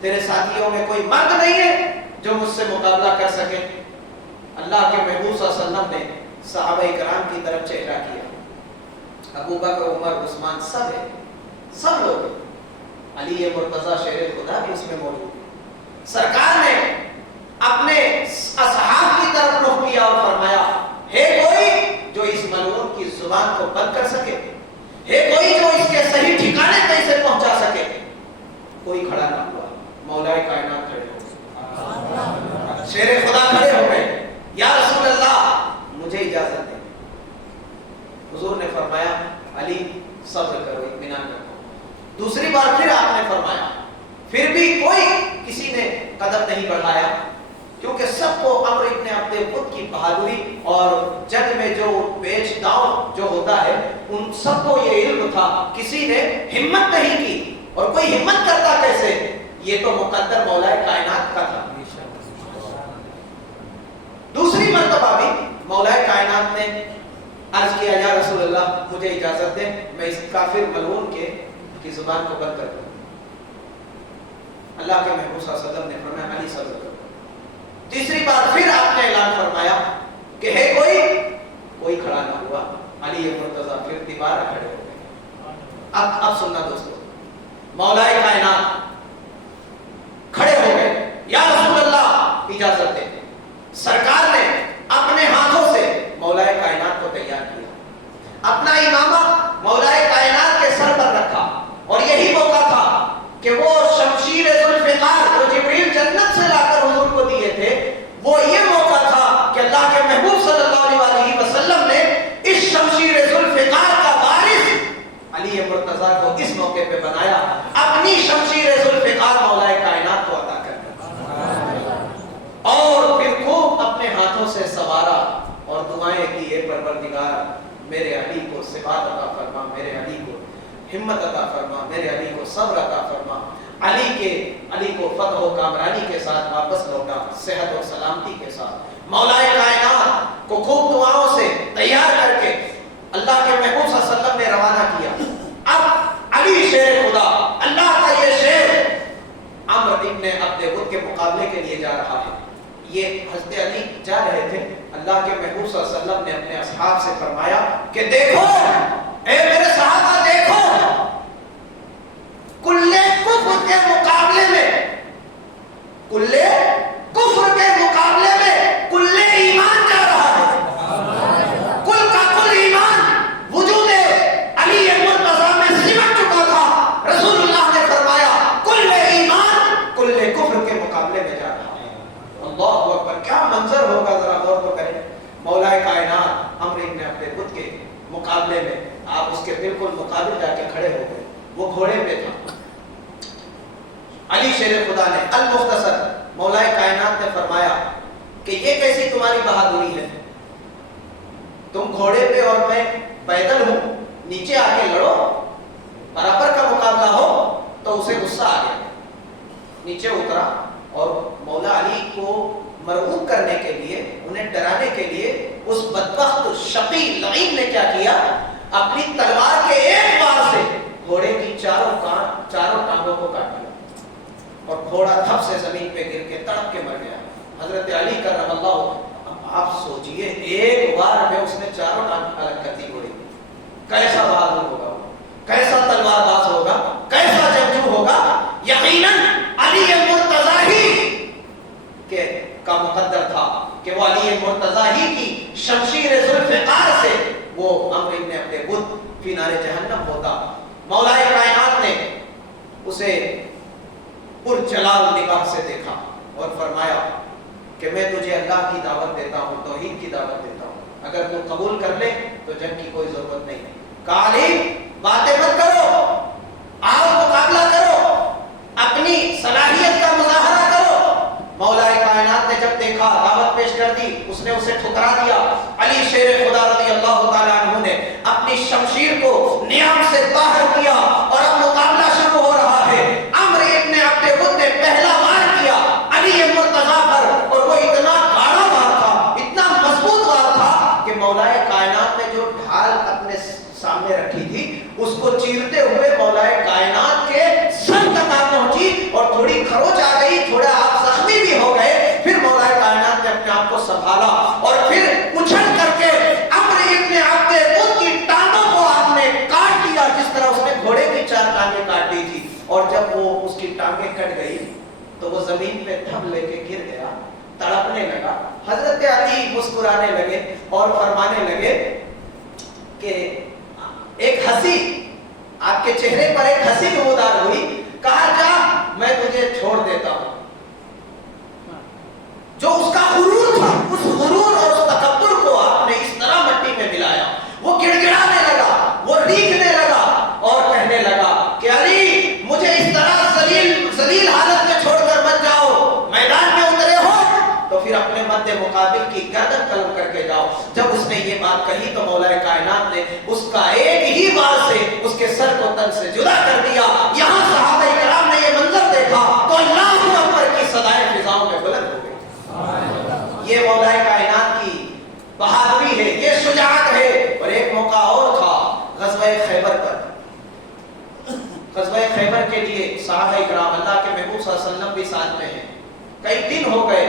تیرے ساتھیوں میں کوئی مرد نہیں ہے جو مجھ سے مقابلہ کر سکے۔ اللہ کے محبوب صلی اللہ علیہ وسلم نے صحابہ کرام کی طرف چہرہ کیا، ابو بکر، عمر، عثمان سب ہے، سب لوگ ہیں، علی مرتضی شیر خدا بھی اس میں موجود ہے۔ سرکار نے اپنے اصحاب کی طرف رخ کیا اور فرمایا ہے کوئی جو اس ملعون کی زبان کو بند کر سکے، ہے کوئی جو اس کے صحیح ٹھکانے پہ اسے پہنچا سکے؟ کوئی کھڑا نہ ہوا، مولا کائنات کھڑے ہو گئے، شیر خدا کھڑے ہو گئے، یا رسول اللہ مجھے اجازت دیں۔ حضور نے فرمایا علی صبر کرو، اطمینان رکھو۔ دوسری بار پھر آپ نے فرمایا، پھر بھی کوئی کسی نے قدم نہیں بڑھایا، کیونکہ سب کو عمرو ابن عبد ود کی بہادری اور جنگ میں جو پیچ داؤں جو ہوتا ہے ان سب کو یہ علم تھا، کسی نے ہمت نہیں کی، اور کوئی ہمت کرتا کیسے؟ یہ تو مقدر مولا کائنات کا تھا۔ دوسری مرتبہ بھی مولا کائنات نے عرض کیا یا رسول اللہ مجھے اجازت دیں، میں اس کافر ملعون کی زبان کو بند کر دوں۔ اللہ کے محبوب صلی اللہ علیہ وسلم نے فرمایا علی صبر کرو۔ تیسری بار پھر آپ نے اعلان فرمایا کہ ہے کوئی کھڑا نہ ہوا، علی مرتضی پھر دوبارہ کھڑے ہو گئے۔ اب سننا دوستو، مولا کائنات کھڑے ہو گئے، یا رسول اللہ اجازت دیں۔ سرکار نے اپنے ہاتھوں سے مولا کائنات کو تیار کیا، اپنا امامہ مولا کائنات کے سر پر رکھا، اور یہی موقع تھا کہ وہ شمشیر ذوالفقار جو جبریل جنت سے لا کر حضور کو دیے تھے، وہ یہ موقع تھا کہ اللہ کے محبوب صلی اللہ علیہ وسلم نے اس شمشیر ذوالفقار کا وارث علی مرتضی کو اس موقع پہ بنایا، اپنی شمشیر ذوالفقار مولا کائنات کو عطا کر دیا، اور پھر خوب اپنے ہاتھوں سے سوارا اور دعائیں کی، اے پروردگار میرے علی کو ثبات عطا فرما، میرے علی کو ہمت عطا فرما، میرے علی کو صبر عطا فرما، علی کو فتح و کامرانی کے ساتھ واپس لوٹا، صحت و سلامتی کے ساتھ۔ مولا کائنات کو خوب دعاؤں سے تیار کر کے اللہ کے محبوب صلی اللہ علیہ وسلم نے روانہ کیا۔ اب علی شیر خدا، اللہ کا یہ شیر عمرو ابن عبد ود کے مقابلے کے لیے جا رہا ہے۔ یہ حضرت علی جا رہے تھے، اللہ کے محبوب صلی اللہ علیہ وسلم نے اپنے اصحاب سے فرمایا کہ دیکھو اے میرے صحابہ، دیکھو کلے کفر کے مقابلے میں، کلے کفر کے مقابلے میں کلے ایمان جا رہا ہے، کل کا کل ایمان وجود علی مرتضی میں سمٹ چکا تھا۔ رسول اللہ نے فرمایا کل ایمان کلے کفر کے مقابلے میں جا رہا ہے۔ اللہ اکبر، کیا منظر ہوگا، ذرا غور تو کریں۔ مولا کائنات عمرو بن عبد ود کے مقابلے میں آپ اس کے بالکل مقابل جا کے کھڑے ہو گئے، وہ گھوڑے پہ تھا۔ علی شیر خدا نے المختصر مولا کائنات نے فرمایا کہ یہ کیسی تمہاری بہادری ہے، تم گھوڑے پہ اور میں پیدل ہوں، نیچے آ کے لڑو، برابر کا مقابلہ ہو۔ تو اسے غصہ آ گیا، نیچے اترا، اور مولا علی کو مرعوب کرنے کے لیے، انہیں ڈرانے کے لیے اس بدبخت شقی لعین نے کیا کیا، اپنی تلوار کے ایک وار سے گھوڑے کی چاروں ٹانگوں کو کاٹ دیا، اور گھوڑا دھپ سے زمین پہ گر کے تڑپ کے مر گیا۔ حضرت علی کرم اللہ آپ سوچئے ایک بار میں اس نے چاروں ٹانگ الگ کر دی گھوڑے کی، کیسا بہادر ہوگا، کیسا تلوار باز ہوگا، کیسا جنگجو ہوگا. یقیناً علی مرتضیٰ ہی کا مقدر تھا کہ وہ علی مرتضیٰ ہی کی شمشیر ذوالفقار سے وہ عمرو ابن عبد ود فی نار جہنم ہوتا. مولا کائنات نے اسے پرجلال نگاہ سے دیکھا اور فرمایا کہ میں تجھے اللہ کی دعوت دیتا ہوں، توحید کی دعوت دیتا ہوں، اگر تو قبول کر لے تو جنگ کی کوئی ضرورت نہیں. کہا علی باتیں مت کرو، آؤ مقابلہ کرو، اپنی صلاحیت کا مظاہرہ کرو. مولا کائنات نے جب دیکھا، دعوت پیش کر دی، اس نے اسے ٹھکرا دیا. علی شیر خدا رضی اللہ تعالیٰ عنہ نے اپنی شمشیر کو نیام سے باہر کیا اور اب مقابلہ شروع ہو رہا ہے. عمرو ابن عبد ود نے پہلا وار کیا علی مرتضیٰ پر، اور وہ اتنا گاڑا وار تھا، اتنا مضبوط وار تھا کہ مولا کائنات نے جو ڈھال اپنے سامنے رکھی تھی اس کو چیرتے ہوئے مولا کائنات کے سر تک آ پہنچی اور تھوڑی کھروچ آ گئی، تھوڑا آپ زخمی بھی ہو گئے. پھر مولا کائنات نے اپنے آپ کو سنبھالا اور پھر اچھل کر کے عمرو ابن عبد ود کی ٹانگوں کو آپ نے کاٹ دیا جس طرح اس نے گھوڑے کی 4 ٹانگیں کاٹ دی تھی. اور جب وہ اس کی ٹانگیں کٹ گئی تو وہ زمین پہ تھم لے کے گر گیا، تڑپنے لگا. حضرت علی مسکرانے لگے اور فرمانے لگے کہ ایک ہنسی آپ کے چہرے پر ایک ہنسی نمودار ہوئی. کہا جا میں تجھے چھوڑ دیتا ہوں. جو اس کا غرور تھا، اس غرور اور اس تکبر کو آپ نے اس طرح مٹی میں ملایا. وہ گڑ گڑانے لگا، وہ ریگنے لگا اور کہنے لگا کہ علی مجھے اس طرح ذلیل حالت میں چھوڑ کر مت جاؤ. میدان میں اترے ہو تو پھر اپنے مد مقابل کی گردن قلم کر کے جاؤ. جب اس نے یہ بات کہی تو مولا کائنات نے اس کا ایک ہی وار سے اس کے سر کو تن سے جدا کر دیا. یہاں صحابہ کرام نے یہ منظر دیکھا تو اللہ اکبر کی صدائیں فضاؤں میں بلند ہو گئی. یہ مولا کائنات کی بہادری ہے، یہ شجاعت ہے. اور ایک موقع اور تھا غزوہ خیبر پر. غزوہ خیبر کے لیے صحابہ کرام اللہ کے محبوب صلی اللہ علیہ وسلم بھی ساتھ میں ہیں. کئی دن ہو گئے،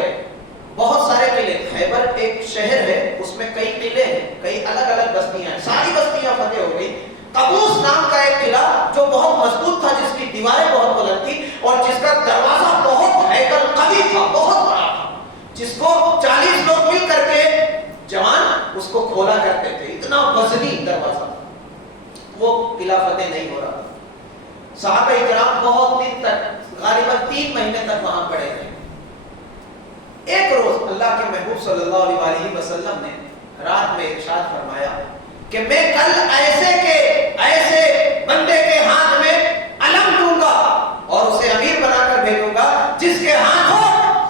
بہت سارے قلعے. خیبر ایک شہر ہے، اس میں کئی قلعے ہیں، کئی الگ الگ بستیاں ہیں. ساری بستیاں فتح ہو گئی. قبوس نام کا ایک قلعہ جو بہت مضبوط تھا، جس کی دیواریں بہت بلند تھی اور جس کا دروازہ بہت ہیکل قوی تھا، بہت بڑا تھا، جس کو 40 لوگ مل کر کے جوان اس کو کھولا کرتے تھے. اتنا وزنی دروازہ، وہ قلعہ فتح نہیں ہو رہا. صحابہ کرام بہت دن تک، غالباً 3 مہینے تک وہاں پڑے رہے. ایک روز اللہ کے محبوب صلی اللہ علیہ وسلم نے رات میں ارشاد فرمایا کہ میں کل ایسے کے ایسے بندے کے ہاتھ میں علم دوں گا اور اسے امیر بنا کر بھیجوں گا جس کے ہاتھوں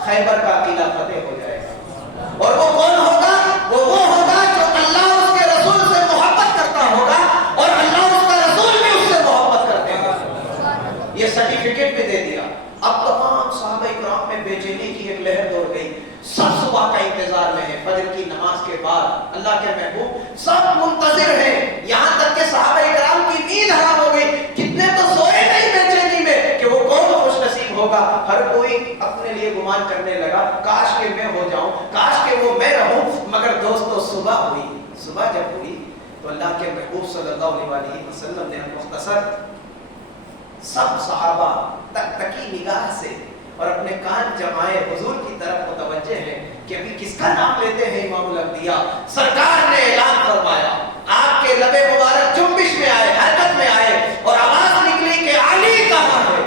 خیبر کا قلعہ فتح ہو جائے گا. اور وہ کون ہوگا؟ وہ ہوگا جو اللہ اور اس کے رسول سے محبت کرتا ہوگا اور اللہ اور اس کا رسول بھی اس سے محبت کرتے ہیں. یہ سرٹیفکیٹ بھی دے دیا. اب تمام صحابہ کرام میں بے چینی کی ایک لہر دوڑ گئی. سب صبح کا انتظار میں ہے، فجر کی نماز کے بعد اللہ کے محبوب سب منتظر ہیں. یہاں تک کہ صحابہ کرام کی نیند حرام ہو گئی. کتنے تو سوئے نہیں بے چینی میں کہ وہ کون خوش نصیب ہوگا. ہر کوئی اپنے لیے گمان کرنے لگا کاش کہ میں ہو جاؤں، کاش کہ وہ میں رہوں. مگر دوستو صبح ہوئی. صبح جب ہوئی تو اللہ کے محبوب صلی اللہ علیہ وسلم نے مختصر سب صحابہ تک تکی نگاہ سے اور اپنے کان جمائے حضور کی طرف متوجہ ہیں کہ ابھی کس کا نام لیتے ہیں امام الانبیاء. سرکار نے اعلان فرمایا، آپ کے لب مبارک جنبش میں آئے، حرکت میں آئے اور آواز نکلی کہ علی کہاں ہے؟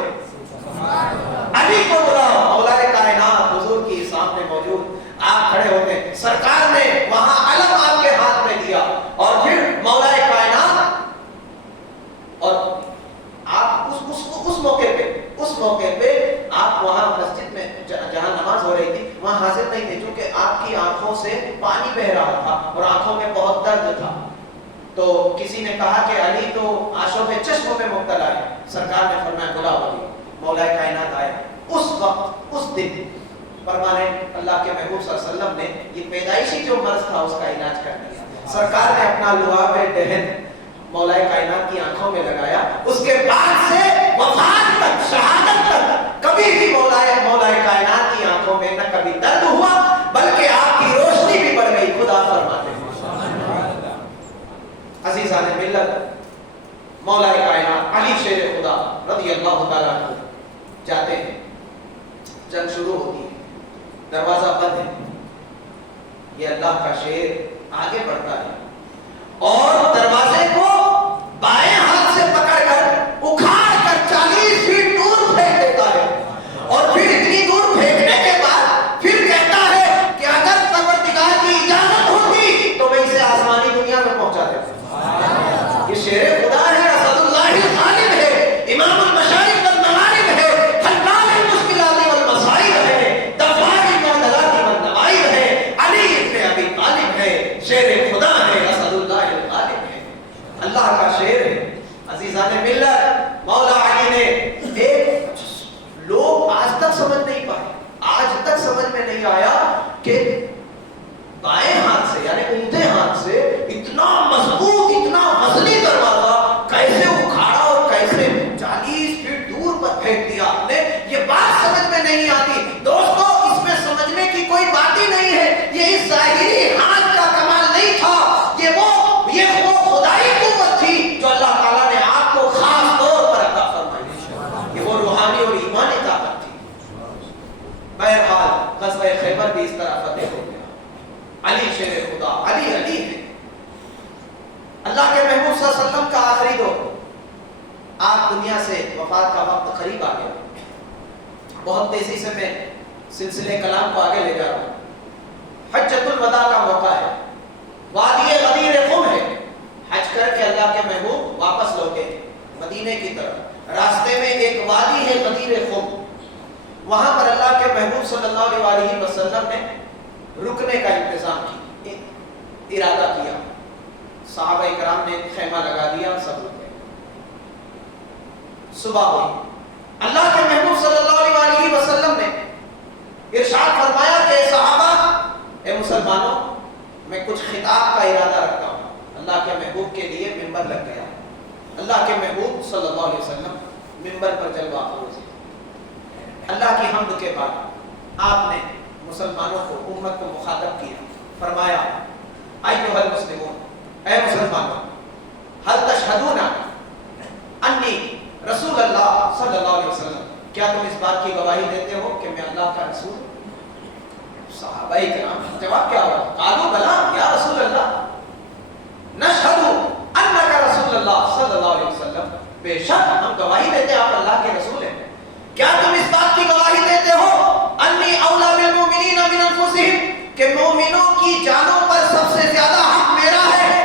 علی کو بلاؤ. مولا کائنات حضور کی سامنے موجود، آپ کھڑے ہوتے ہیں. سرکار نے وہاں علم آپ کے ہاتھ میں دیا اور پھر مولا کائنات اور آپ اس موقع پہ آپ وہاں مسجد میں جہاں نماز ہو رہی تھی وہاں حاضر نہیں تھے، چونکہ آپ کی آنکھوں سے پانی بہ رہا تھا اور آنکھوں میں بہت درد تھا. تو کسی نے کہا کہ علی تو آشوب چشموں میں مبتلا ہے. سرکار نے فرمایا بلاؤ علی. مولا کائنات آئے. اس وقت اس دن پرماننٹ اللہ کے محبوب صلی اللہ علیہ وسلم نے یہ پیدائشی جو مرض تھا اس کا علاج کر دیا. سرکار نے اپنا لعاب دہن مولا کائنات کی آنکھوں میں لگایا. اس کے بعد سے وفات تک، شہادت تک کبھی بھی مولا کائنات کی آنکھوں میں نہ کبھی درد ہوا بلکہ آپ کی روشنی بھی اللہ تعالیٰ عنہ جاتے ہیں، جنگ شروع ہوتی ہے، دروازہ بند ہے، یہ اللہ کا شیر آگے بڑھتا ہے اور دروازے کو بائیں ہاتھ سے پکڑ کر اکھاڑ کر 40 فیٹ دور پھینک دیتا ہے، اور پھر اتنی دور پھینکنے کے بعد پھر کہتا ہے کہ اگر پروردگار کی اجازت ہوتی تو میں اسے آسمانی دنیا میں پہنچا دیتا۔ یہ شیر خدا ہے، اسد اللہ الغالب ہے، امام المشارق والمغارب ہے، حلال المشکلات والمصائب ہے، دفاع المعضلات والنوائب ہے، علی ابن ابی طالب ہے، شیر خدا ہے، اسد اللہ الغالب ہے، اللہ کا شیر ہے۔ عزیزان ملت، مولا علی نے ایک لوگ آج تک سمجھ نہیں پائے، آج تک سمجھ میں نہیں آیا کہ بائیں ہاتھ سے یعنی اونتے ہاتھ سے اتنا مضبوط اتنا وزنی دروازہ کیسے اکھاڑا اور کیسے 40 فٹ دور پر پھینک دیا آپ نے، یہ بات سمجھ میں نہیں آتی۔ دوستو اس میں سمجھنے کی کوئی بات ہی نہیں ہے، یہ اس ظاہری ہاتھ کا کمال نہیں تھا، یہ وہ خدائی قوت تھی جو اللہ تعالیٰ نے آپ کو خاص طور پر عطا فرمائی، یہ وہ روحانی اور ایمانی طاقت تھی۔ بہرحال غزوہ خیبر بھی اس طرح فتح ہو گیا، علی شیر خدا، علی علی ہے۔ اللہ کے محبوب صلی اللہ علیہ وسلم کا آخری دور، آپ دنیا سے وفات کا وقت قریب آ گیا۔ بہت تیزی سے میں سلسلے کلام کو آگے لے جا رہا ہوں۔ حجۃ الوداع کا موقع ہے، وادی غدیر خم ہے، حج کر کے اللہ کے محبوب واپس لوٹے مدینے کی طرف، راستے میں ایک وادی ہے غدیر خم، وہاں پر اللہ کے محبوب صلی اللہ علیہ وسلم نے رکنے کا انتظام کی، ارادہ کیا، صحابہ کرام نے خیمہ لگا دیا، سب رک گئے۔ صبح ہوئی، اللہ کے محبوب صلی اللہ علیہ وسلم نے ارشاد فرمایا کہ صحابہ، اے مسلمانوں، میں کچھ خطاب کا ارادہ رکھتا ہوں۔ اللہ کے محبوب کے لیے منبر لگ گیا، اللہ کے محبوب صلی اللہ علیہ وسلم منبر پر جلوہ افروز ہیں۔ اللہ کی حمد کے بعد آپ نے مسلمانوں کو، امت کو مخاطب کیا، فرمایا ایھا المسلمون، اے مسلمانوں، هل تشهدون انی رسول اللہ صلی اللہ علیہ وسلم، کیا تم اس بات کی گواہی دیتے ہو کہ میں اللہ کا رسول ہوں؟ صحابہ کرام جواب کیا ہوا؟ قالوا بلا یا رسول اللہ، نشہد انک رسول اللہ صلی اللہ علیہ وسلم، بے شک ہم گواہی دیتے ہیں آپ اللہ کے رسول ہیں۔ کیا تم اس بات کی گواہی دیتے ہو انی اولی بالمؤمنین من انفسہم، کہ مومنوں کی جانوں پر سب سے زیادہ حق میرا ہے،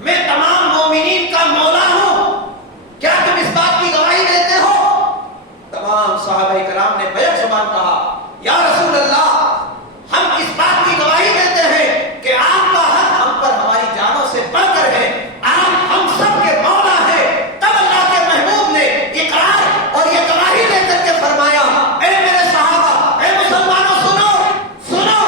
میں تمام مومنین کا مولا ہوں؟ کیا تم اس بات کی گواہی دیتے ہو؟ تمام صحابہ کرام نے بیک زبان کہا یا رسول اللہ، ہم اس بات کی گواہی دیتے ہیں کہ آپ کا حق ہم پر ہماری جانوں سے بڑھ کر ہے، آپ ہم سب کے مولا ہیں۔ تب اللہ کے محبوب نے اقرار اور یہ گواہی دے کر کے فرمایا، اے میرے صحابہ، اے مسلمانوں، سنو سنو۔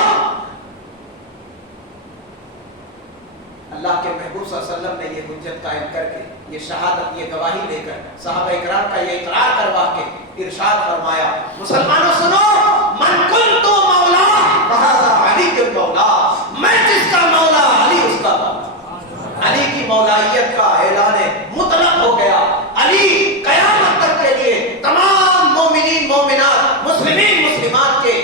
اللہ کے محبوب صلی اللہ علیہ وسلم نے یہ حجت قائم کر کے، یہ شہادت، یہ گواہی دے کر صحابہ اکرام کا یہ اقرار کروا کے ارشاد فرمایا، مسلمانوں سنو، من کنت مولا فہذا علی المولا، میں جس کا مولا علی اس کا مولا۔ علی کی مولائیت کا اعلان مطلق ہو گیا، علی قیامت تک کے لیے تمام مومنین مومنات مسلمین مسلمات کے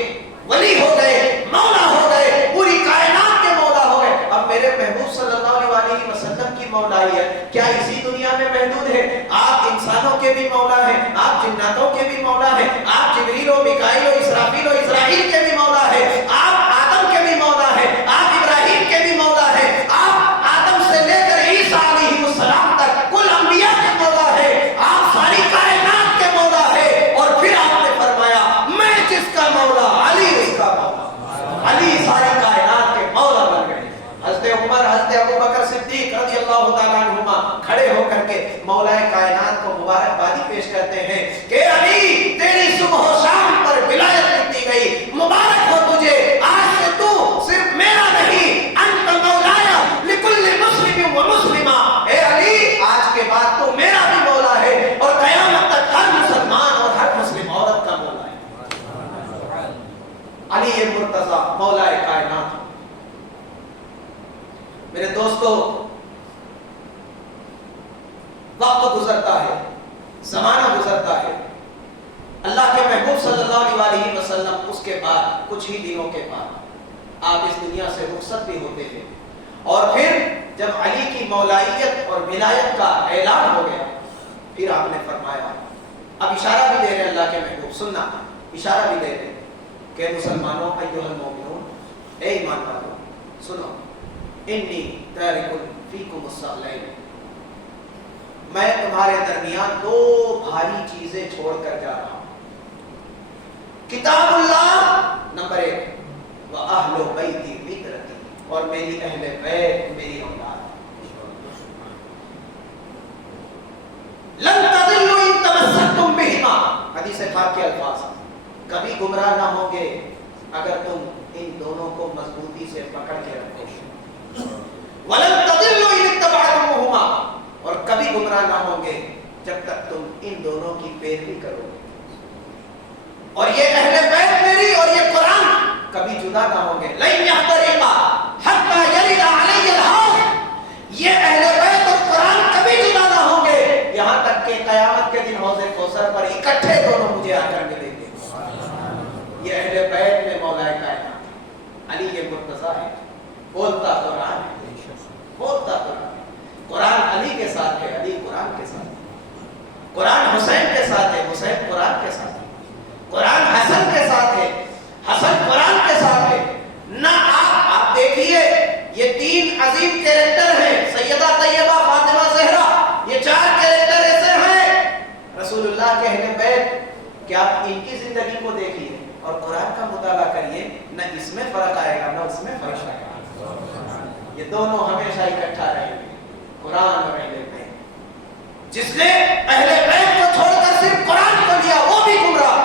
ولی ہو گئے، مولا ہو گئے، پوری کائنات کے مولا ہو گئے۔ اب میرے محبوب صلی اللہ علیہ وسلم کی مولائیت کیا اسی دنیا میں محدود ہے؟ آپ انسانوں کے بھی مولا ہیں، آپ جناتوں کے بھی مولا ہیں، آپ جبریل و میکائیل و اسرافیل و اسرائیل کے بھی مولا ہیں، آپ آدم کے بھی مولا ہیں، آپ ابراہیم کے بھی مولا ہیں، آپ آدم سے لے کر عیسیٰ علیہ السلام تک کل انبیاء کے مولا ہیں، آپ ساری کائنات کے مولا ہیں۔ اور پھر آپ نے فرمایا میں جس کا مولا علی اس کا مولا، علی ساری کائنات کے مولا بن گئے۔ حضرت عمر، حضرت ابوبکر صدیق رضی اللہ تعالیٰ عنہما کھڑے ہو کر کے مولا کائنات کو مبارکبادی پیش کرتے ہیں کہ علی تیری صبح و شام پر ولایت دی گئی، مبارک ہو تجھے، آج سے تو صرف میرا نہیں، انت مولایا لکل مسلم و مسلمہ، اے علی آج کے بعد تو میرا بھی مولا ہے اور قیامت تک ہر مسلمان اور ہر مسلم عورت کا مولا ہے۔ علی مرتضیٰ مولا کائنات۔ میرے دوستو، وقت گزرتا ہے، زمانہ گزرتا ہے، اللہ کے محبوب صلی اللہ علیہ وسلم اس کے بعد کچھ ہی دنوں کے بعد آپ اس دنیا سے رخصت بھی ہوتے ہیں، اور پھر جب علی کی مولائیت اور ولایت کا اعلان ہو گیا، پھر آپ نے فرمایا، اب اشارہ بھی دے رہے اللہ کے محبوب، سننا، اشارہ بھی دے رہے کہ مسلمانوں ایھا المؤمنون، اے ایمان والو سنو، انی تارک فیکم الثقلین، میں تمہارے درمیان دو بھاری چیزیں چھوڑ کر جا رہا ہوں، کتاب اللہ نمبر 1، وَأَهْلُ بَيْتِ فِطْرَتِي، اور میری اہل بیت، میری اولاد، لن تضلوا ان تمسکتم بہما، حدیث پاک کے الفاظ، کبھی گمراہ نہ ہوں گے اگر تم ان دونوں کو مضبوطی سے پکڑ کے رکھو گے، ولن تضلوا ان اتبعتموہما، اور کبھی گمراہ نہ ہوں گے جب تک تم ان دونوں کی پیروی کرو گے، اور یہ اہل بیت میری اور یہ قرآن کبھی جدا نہ ہوں گے، لن یفترقا حتی یرد علی الحوض، یہ اہل بیت اور قرآن کبھی جدا نہ ہوں گے یہاں تک کہ قیامت کے دن حوض کوثر پر اکٹھے دونوں مجھے آ کر ملیں گے۔ یہ اہل بیت میں مولا کائنات علی کے مرتضیٰ ہے، بولتا قرآن ہے، بولتا قرآن ہے، قرآن علی کے ساتھ ہے، علی قرآن کے ساتھ ہے، قرآن حسین کے ساتھ ہے، حسین قرآن کے ساتھ ہے، قرآن حسن کے ساتھ ہے، حسن قرآن کے ساتھ ہے، نہ آپ دیکھیے یہ 3 عظیم کیریکٹر ہیں، سیدہ طیبہ، فاطمہ زہرا، یہ 4 کیریکٹر ایسے ہیں رسول اللہ کے اہل بیت کہ آپ ان کی زندگی کو دیکھیے اور قرآن کا مطالعہ کریے، نہ اس میں فرق آئے گا نہ اس میں فرق آئے گا، یہ دونوں ہمیشہ اکٹھا رہیں گے، قرآن اور اہل بیت۔ جس نے اہل بیت کو چھوڑ کر صرف قرآن کو لیا وہ بھی گمراہ،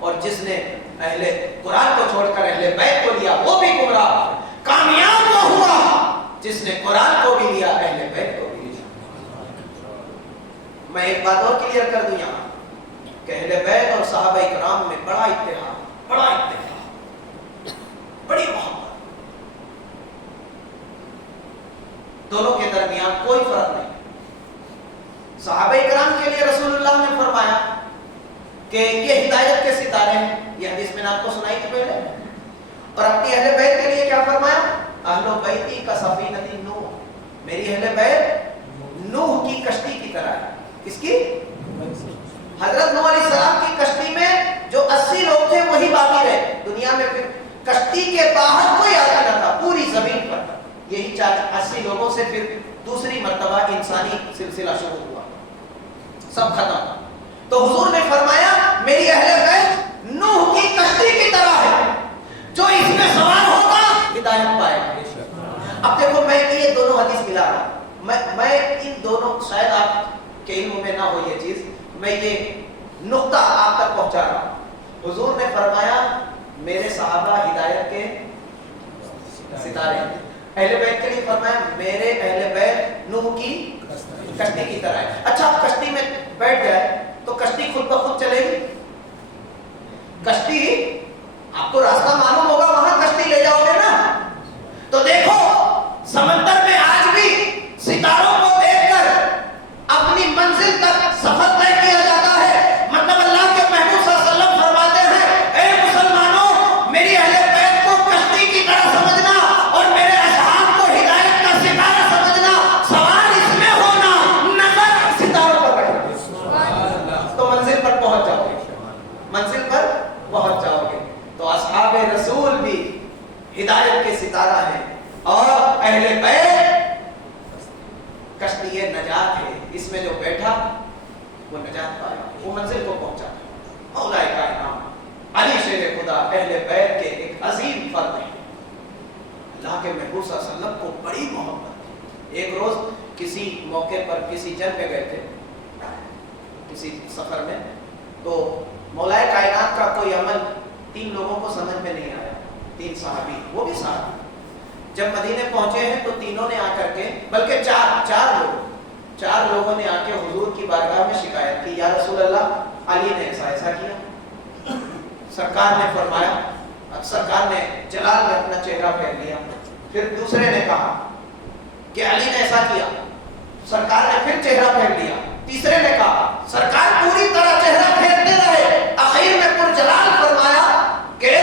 اور جس نے اہل قرآن کو چھوڑ کر اہل بیت کو لیا وہ بھی گمراہ، کامیاب وہ ہوا جس نے قرآن کو بھی لیا اہل بیت کو بھی لیا۔ میں ایک بات اور کلیئر کر دوں یہاں کہ اہل بیت اور صحابہ کرام میں بڑا اتحاد، بڑا اتحاد، بڑی محبت، دونوں کے درمیان کوئی فرق نہیں۔ صحابہ کرام کے لیے رسول اللہ نے فرمایا کہ یہ ہدایت کے ستارے ہیں، یہ حدیث میں نے آپ کو سنائی تھی پہلے، اور اپنی اہل بیت کے لیے کیا فرمایا؟ اہل بیتی کا سفینۃ نوح، میری اہل بیت نوح کی کشتی کی طرح ہے۔ کس کی؟ حضرت نوح علیہ السلام کی کشتی میں جو 80 لوگ تھے وہی باقی رہے دنیا میں، پھر کشتی کے باہر کوئی آتا نہ تھا پوری زمین پر، یہی 80 لوگوں سے پھر دوسری مرتبہ انسانی سلسلہ شروع ہوا، سب ختم۔ تو حضور نے فرمایا میری اہل بیت نوح کی کشتی کی طرح ہے، جو اس میں سوار ہوگا ہدایت پائے گا۔ اب دیکھو میں یہ دونوں حدیث ملا رہا ہوں، میں ان دونوں، شاید آپ کے علم میں نہ ہو یہ چیز، میں یہ نقطہ آپ تک پہنچا رہا ہوں۔ حضور نے فرمایا میرے صحابہ ہدایت کے ستارے، اہل بیت کے لیے فرمایا میرے اہل بیت نوح کی کشتی کی طرح ہے۔ اچھا آپ کشتی میں بیٹھ گئے تو کشتی خود بخود چلے گی؟ کشتی آپ کو راستہ معلوم ہوگا، وہاں کشتی لے جاؤ گے نا۔ تو دیکھو سمندر میں آج بھی ستاروں کو دیکھ کر اپنی منزل تک سفر طے کیا جاتا ہے۔ مطلب اللہ کے محبوب صلی اللہ علیہ وسلم فرماتے ہیں اے مسلمانوں میری اہل بیت کو کشتی کی طرح سمجھنا اور میرے اصحاب کو ہدایت کا ستارہ سمجھنا، سوال اس میں ہونا، نظر ستاروں پر رکھنا، تو منزل پر پہنچ جاؤ گے، منزل پر پہنچ جاؤ گے۔ تو اصحاب رسول بھی ہدایت کے ستارہ ہیں، اور اہل بیت کشتی نجات ہے، اس میں جو بیٹھا وہ نجات پایا، وہ منزل کو پہنچا۔ مولا کائنات علی شیر خدا اہل بیت کے ایک عظیم فرد ہیں، اللہ کے محبوب صلی اللہ علیہ وسلم کو بڑی محبت۔ ایک روز کسی موقع پر کسی جنگ پہ گئے تھے، کسی سفر میں، تو مولا کائنات کا کوئی عمل 3 لوگوں کو سمجھ میں نہیں آیا، 3 صحابی، وہ بھی صحابی۔ جب مدینے پہنچے ہیں تو تینوں نے آ کر کے، بلکہ چار لوگوں نے آ کے حضور کی بارگاہ میں شکایت کی، یا رسول اللہ علی نے ایسا کیا۔ سرکار نے فرمایا، اب سرکار نے جلال میں اپنا چہرہ پھیر لیا، پھر دوسرے نے کہا کہ علی نے ایسا کیا، سرکار نے پھر چہرہ پھیر لیا، تیسرے نے کہا سرکار پوری طرح چہرہ پھیرتے رہے، آخر میں پرجلال فرمایا کہ اے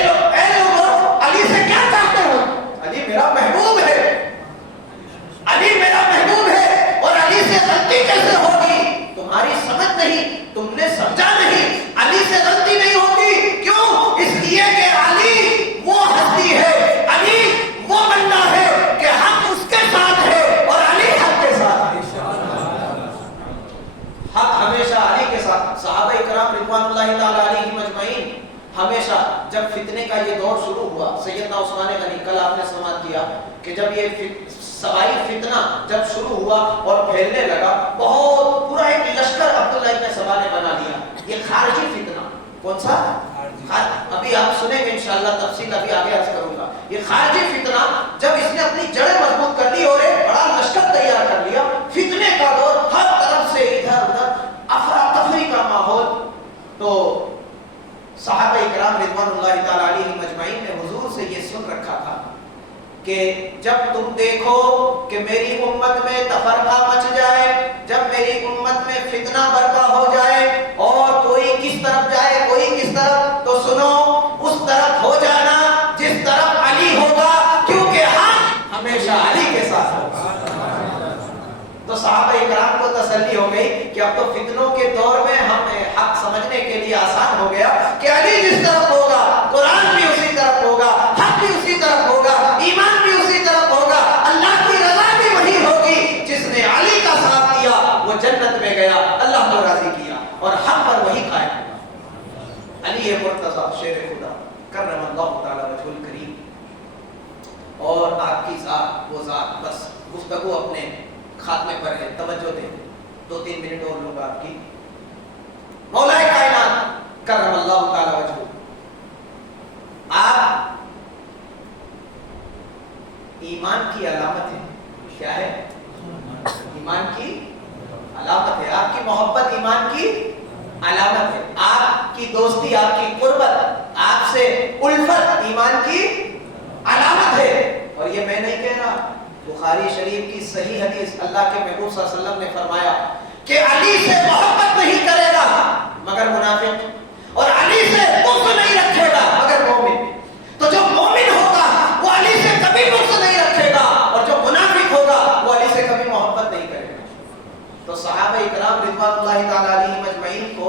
لوگوں، علی سے کیا چاہتے ہو؟ علی میرا محبوب ہے، علی میرا محبوب ہے، اور علی سے غلطی کیسے ہوگی؟ تمہاری سمجھ نہیں، تم نے سمجھا نہیں، علی سے غلطی نہیں ہوتی۔ کیوں؟ اس لیے کہ علی وہ ہستی ہے، علی وہ بندہ ہے کہ حق اس کے ساتھ ہے اور علی حق کے ساتھ ہے۔ حق ہمیشہ علی کے ساتھ۔ صحابہ کرام رضوان اللہ تعالی علیہم اجمعین ہمیشہ جب فتنے کا یہ دور شروع ہوا، سیدنا عثمان غنی، کل آپ نے سماعت کیا کہ جب یہ سبائی فتنہ جب شروع ہوا اور پھیلنے لگا، بہت پورا ایک لشکر عبداللہ ابن سبا نے بنا لیا۔ یہ خارجی فتنہ، کون سا؟ ابھی آپ سنیں گے انشاءاللہ، تفصیل ابھی آگے عرض کروں گا۔ یہ خارجی فتنہ جب اس نے اپنی جڑیں مضبوط کر لی اور ایک بڑا لشکر تیار کر لیا، فتنے کا دور، ہر طرف سے ادھر ادھر افراتفری کا ماحول، تو صحابہ کرام رضوان اللہ تعالی علیہم اجمعین نے حضور سے یہ سن رکھا تھا کہ جب تم دیکھو کہ میری امت میں تفرقہ مچ جائے، جب میری امت میں فتنہ برپا ہو جائے اور کوئی کس طرف جائے کوئی کس طرف، تو سنو اس طرف ہو جانا جس طرف علی ہوگا، کیونکہ حق ہمیشہ علی کے ساتھ ہوگا۔ تو صحابہ کرام کو تسلی ہو گئی کہ اب تو فتنوں کے دور میں ہمیں حق سمجھنے کے لیے آسان ہو گیا کہ علی جس طرف ہوگا قرآن بھی اسی طرف ہوگا، حق بھی اسی طرف ہوگا، ایمان بھی اسی طرف ہوگا، اللہ کی رضا بھی وہی ہوگی۔ جس نے علی کا ساتھ دیا وہ جنت میں گیا، اللہ کو راضی کیا، اور حق پر وہی قائم ہوا۔ علی مرتضی شیر خدا کرم اللہ تعالی وجہ الکریم، اور آپ کی ذات وہ ذات، بس گفتگو اپنے خاتمے پر ہے، توجہ دیں، 2-3 منٹ اور لوں گا آپ کی۔ مولا کائنات کرم اللہ تعالی وجہ، آپ ایمان کی علامت ہے۔ کیا ہے؟ ایمان کی علامت ہے۔ آپ کی محبت ایمان کی علامت ہے، آپ کی دوستی، آپ کی قربت، آپ سے الفت ایمان کی علامت ہے۔ اور یہ میں نہیں کہہ رہا، بخاری شریف کی صحیح حدیث، اللہ کے محبوب صلی اللہ علیہ وسلم نے فرمایا کہ علی سے محبت نہیں کرے گا مگر منافق، اور علی سے بغض نہیں رکھے گا مگر مومن۔ تو جو مومن ہوگا وہ علی سے کبھی بغض نہیں رکھے گا، اور جو منافق ہوگا وہ علی سے کبھی محبت نہیں کرے گا۔ تو صحابہ کرام رضوان اللہ تعالی علیہم اجمعین کو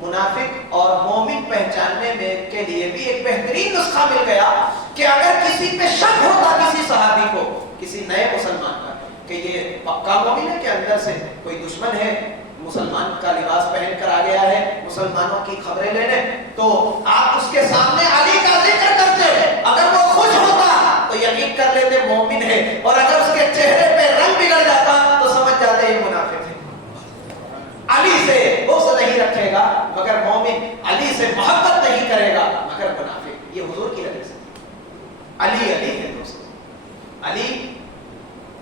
منافق اور مومن پہچاننے میں کے لیے بھی ایک بہترین نسخہ مل گیا کہ اگر کسی پہ شک ہوتا کسی صحابی کو، کسی نئے مسلمان کا، کہ یہ پکا مومن ہے کہ اندر سے کوئی دشمن ہے، مسلمان کا لباس پہن کر آ گیا ہے مسلمانوں کی خبریں لینے، تو آپ اس کے سامنے علی کا ذکر کرتے، اگر وہ خوش ہوتا تو یقین کر لیتے مومن ہے، اور اگر اس کے چہرے پہ رنگ بگڑ جاتا تو سمجھ جاتے یہ منافق ہے۔ علی سے بغض نہیں رکھے گا مگر مومن، علی سے محبت نہیں کرے گا مگر منافق۔ یہ حضور کی حدیث ہے۔ علی علی ہے دوستو، علی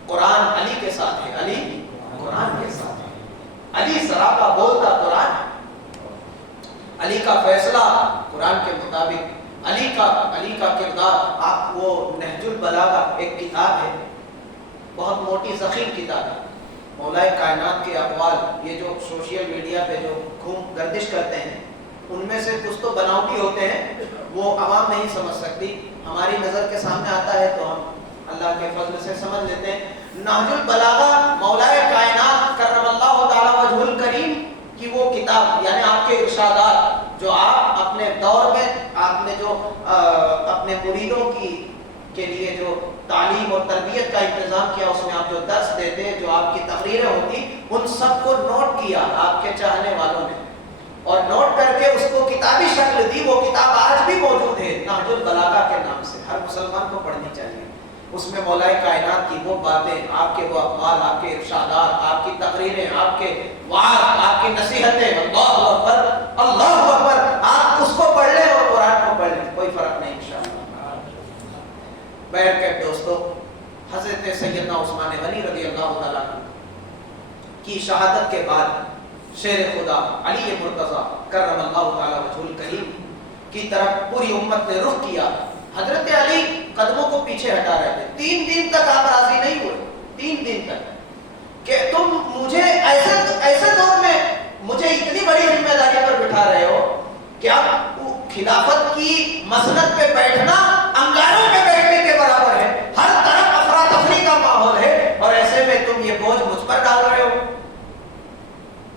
قرآن علی کے ساتھ ہے، علی قرآن کے ساتھ ہے، علی سراپا بولتا قرآن ہے، علی کا فیصلہ قرآن کے مطابق، علی کا کردار۔ آپ وہ نہج البلاغہ ایک کتاب ہے، بہت موٹی ضخیم کتاب ہے، مولا کائنات کے اقوال یہ جو سوشل میڈیا پہ جو گھوم گردش کرتے ہیں ان میں سے کچھ تو بناوٹی ہوتے ہیں، وہ عوام نہیں سمجھ سکتی، ہماری نظر کے سامنے آتا ہے تو ہم اللہ کے فضل سے سمجھ لیتے ہیں۔ نہج البلاغہ مولا کائنات کرم اللہ تعالی وجہ الکریم کی وہ کتاب، یعنی آپ کے ارشادات جو آپ اپنے دور میں آپ نے جو اپنے مریدوں کے لیے جو تعلیم اور تربیت کا انتظام کیا، اس میں آپ جو درس دیتے، جو آپ کی تقریریں ہوتی، ان سب کو نوٹ کیا آپ کے چاہنے والوں نے، اور نوٹ کر کے اس کو کتابی شکل دی۔ وہ کتاب آج بھی موجود ہے نہج البلاغہ کے نام سے، ہر مسلمان کو پڑھنی چاہیے۔ اس میں مولا کائنات کی وہ باتیں، آپ کے وہ اقوال، آپ کے ارشادات، آپ کی تقریریں، آپ کے وعظ، آپ کی نصیحتیں، اللہ اکبر اللہ اکبر، آپ اس کو پڑھ لیں اور قرآن کو پڑھ لیں، کوئی فرق نہیں انشاءاللہ۔ بیٹھ کے دوستو، حضرت سیدنا عثمان غنی رضی اللہ تعالیٰ کی شہادت کے بعد شیر خدا علی مرتضی کرم اللہ تعالیٰ وجہ الکریم کی طرف پوری امت نے رخ کیا۔ حضرت علی قدموں کو پیچھے ہٹا رہے تھے، 3 دن تک آپ راضی نہیں ہوئے، 3 دن تک، کہ تم مجھے ایسے دور میں مجھے اتنی بڑی ذمہ داری پر بٹھا رہے ہو کہ اب خلافت کی مسند پہ بیٹھنا انگاروں پہ بیٹھنے کے برابر ہے، ہر طرف افراتفری کا ماحول ہے، اور ایسے میں تم یہ بوجھ مجھ پر ڈال رہے ہو۔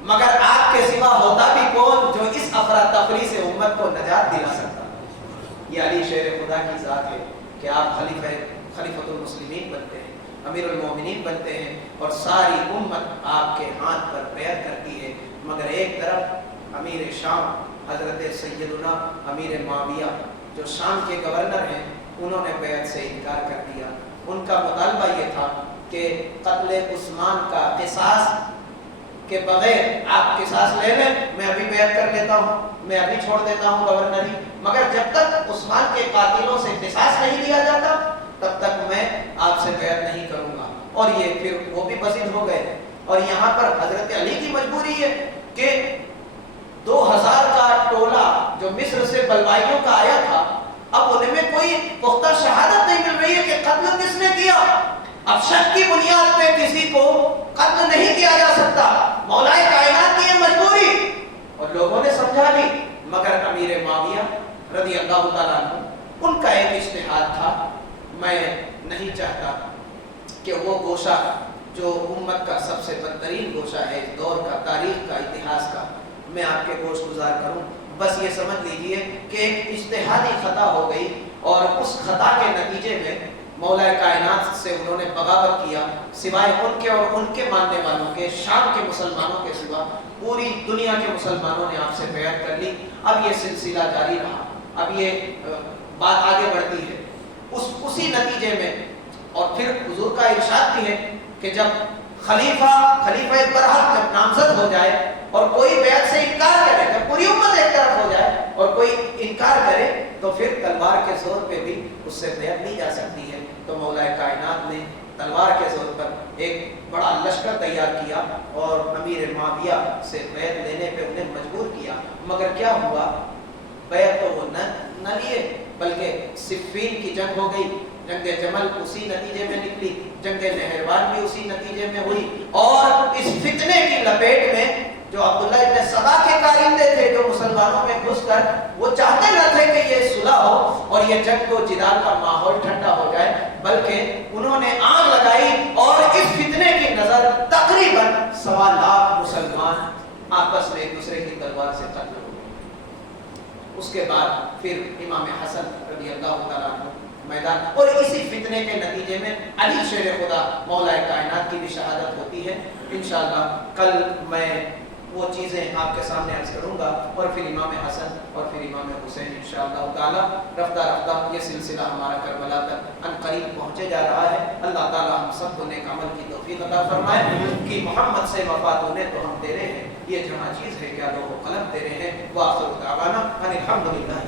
مگر آپ کے سوا ہوتا بھی کون جو اس افراتفری سے امت کو نجات دلا سکتا؟ یہ علی شیر خدا کی ذات ہے کہ آپ خلیفۃ المسلمین بنتے ہیں، امیر المومنین بنتے ہیں، اور ساری امت آپ کے ہاتھ پر بیعت کرتی ہے، مگر ایک طرف امیر شام حضرت سیدنا امیر معاویہ جو شام کے گورنر ہیں، انہوں نے بیعت سے انکار کر دیا۔ ان کا مطالبہ یہ تھا کہ قتل عثمان کا قصاص کے بغیر آپ قصاص لے لیں، میں ابھی بیعت کر لیتا ہوں، میں ابھی چھوڑ دیتا ہوں گورنری، مگر جب تک عثمان کے قاتلوں سے قصاص نہیں لیا جاتا تب تک میں آپ سے بیعت نہیں کروں گا۔ اور یہ پھر وہ بھی پسند ہو گئے، اور یہاں پر حضرت علی کی مجبوری ہے کہ 2000 کا ٹولہ جو مصر سے بلوائیوں کا آیا تھا، اب ان میں کوئی پختہ شہادت نہیں مل رہی ہے کہ قتل کس نے کیا۔ اب شک کی بنیاد پہ کسی کو قتل نہیں کیا جا سکتا، مولا کائنات کی یہ مجبوری، اور لوگوں نے سمجھا لی، مگر امیر معاویہ رضی اللہ تعالیٰ عنہ ان کا ایک اجتہاد تھا۔ میں نہیں چاہتا کہ وہ گوشہ جو امت کا سب سے بدترین گوشہ ہے اس دور کا، تاریخ کا، اتہاس کا، میں آپ کے گوش گزار کروں۔ بس یہ سمجھ لیجئے کہ ایک اجتہادی خطا ہو گئی، اور اس خطا کے نتیجے میں مولا کائنات سے انہوں نے بغاوت کیا، سوائے ان کے اور ان کے ماننے والوں کے، شام کے مسلمانوں کے سوا پوری دنیا کے مسلمانوں نے آپ سے بیعت کر لی۔ اب یہ سلسلہ جاری رہا، اب یہ بات آگے بڑھتی ہے، اسی نتیجے میں، اور پھر حضور کا ارشاد بھی ہے کہ جب خلیفہ برحق جب نامزد ہو جائے اور کوئی بیعت سے انکار کرے، جب پوری امت ایک طرف ہو جائے اور کوئی انکار کرے تو پھر تلوار کے زور پہ بھی اس سے بیعت لی جا سکتی ہے۔ تو مولا کائنات نے تلوار کے زور پر ایک بڑا لشکر تیار کیا اور امیر معاویہ سے بیعت لینے پہ انہیں مجبور کیا، مگر کیا ہوا؟ بیعت تو وہ نہ لیے، بلکہ صفین کی جنگ ہو گئی، جنگ جمل اسی نتیجے میں نکلی، جنگ نہروان بھی اسی نتیجے میں ہوئی، اور اس فتنے کی لپیٹ میں جو عبداللہ ابن سبا کے کارندے تھے جو مسلمانوں میں گھس کر وہ چاہتے نہ تھے کہ یہ صلح ہو اور یہ جنگ و جدال کا ماحول ٹھنڈا ہو جائے، بلکہ انہوں نے آگ لگائی اور اس فتنے کی نظر تقریباً 1.25 لاکھ مسلمان آپس میں ایک دوسرے کی تلوار سے قتل ہو گئے۔ اس کے بعد پھر امام حسن رضی اللہ تعالیٰ عنہ میدان، اور اسی فتنے کے نتیجے میں علی شیر خدا مولا کائنات کی بھی شہادت ہوتی ہے۔ انشاءاللہ کل میں وہ چیزیں آپ کے سامنے عرض کروں گا، اور پھر امام حسن اور پھر امام حسین انشاءاللہ تعالی۔ رفتہ رفتہ یہ سلسلہ ہمارا کربلا تک ان قریب پہنچے جا رہا ہے۔ اللہ تعالی ہم سب کو نیک عمل کی توفیق عطا فرمائے کہ محمد سے وفات ہونے تو ہم تیرے ہیں، یہ جہاں چیز ہے کیا لوگ قلم تیرے ہیں۔ وآخر دعوانا ان الحمدللہ۔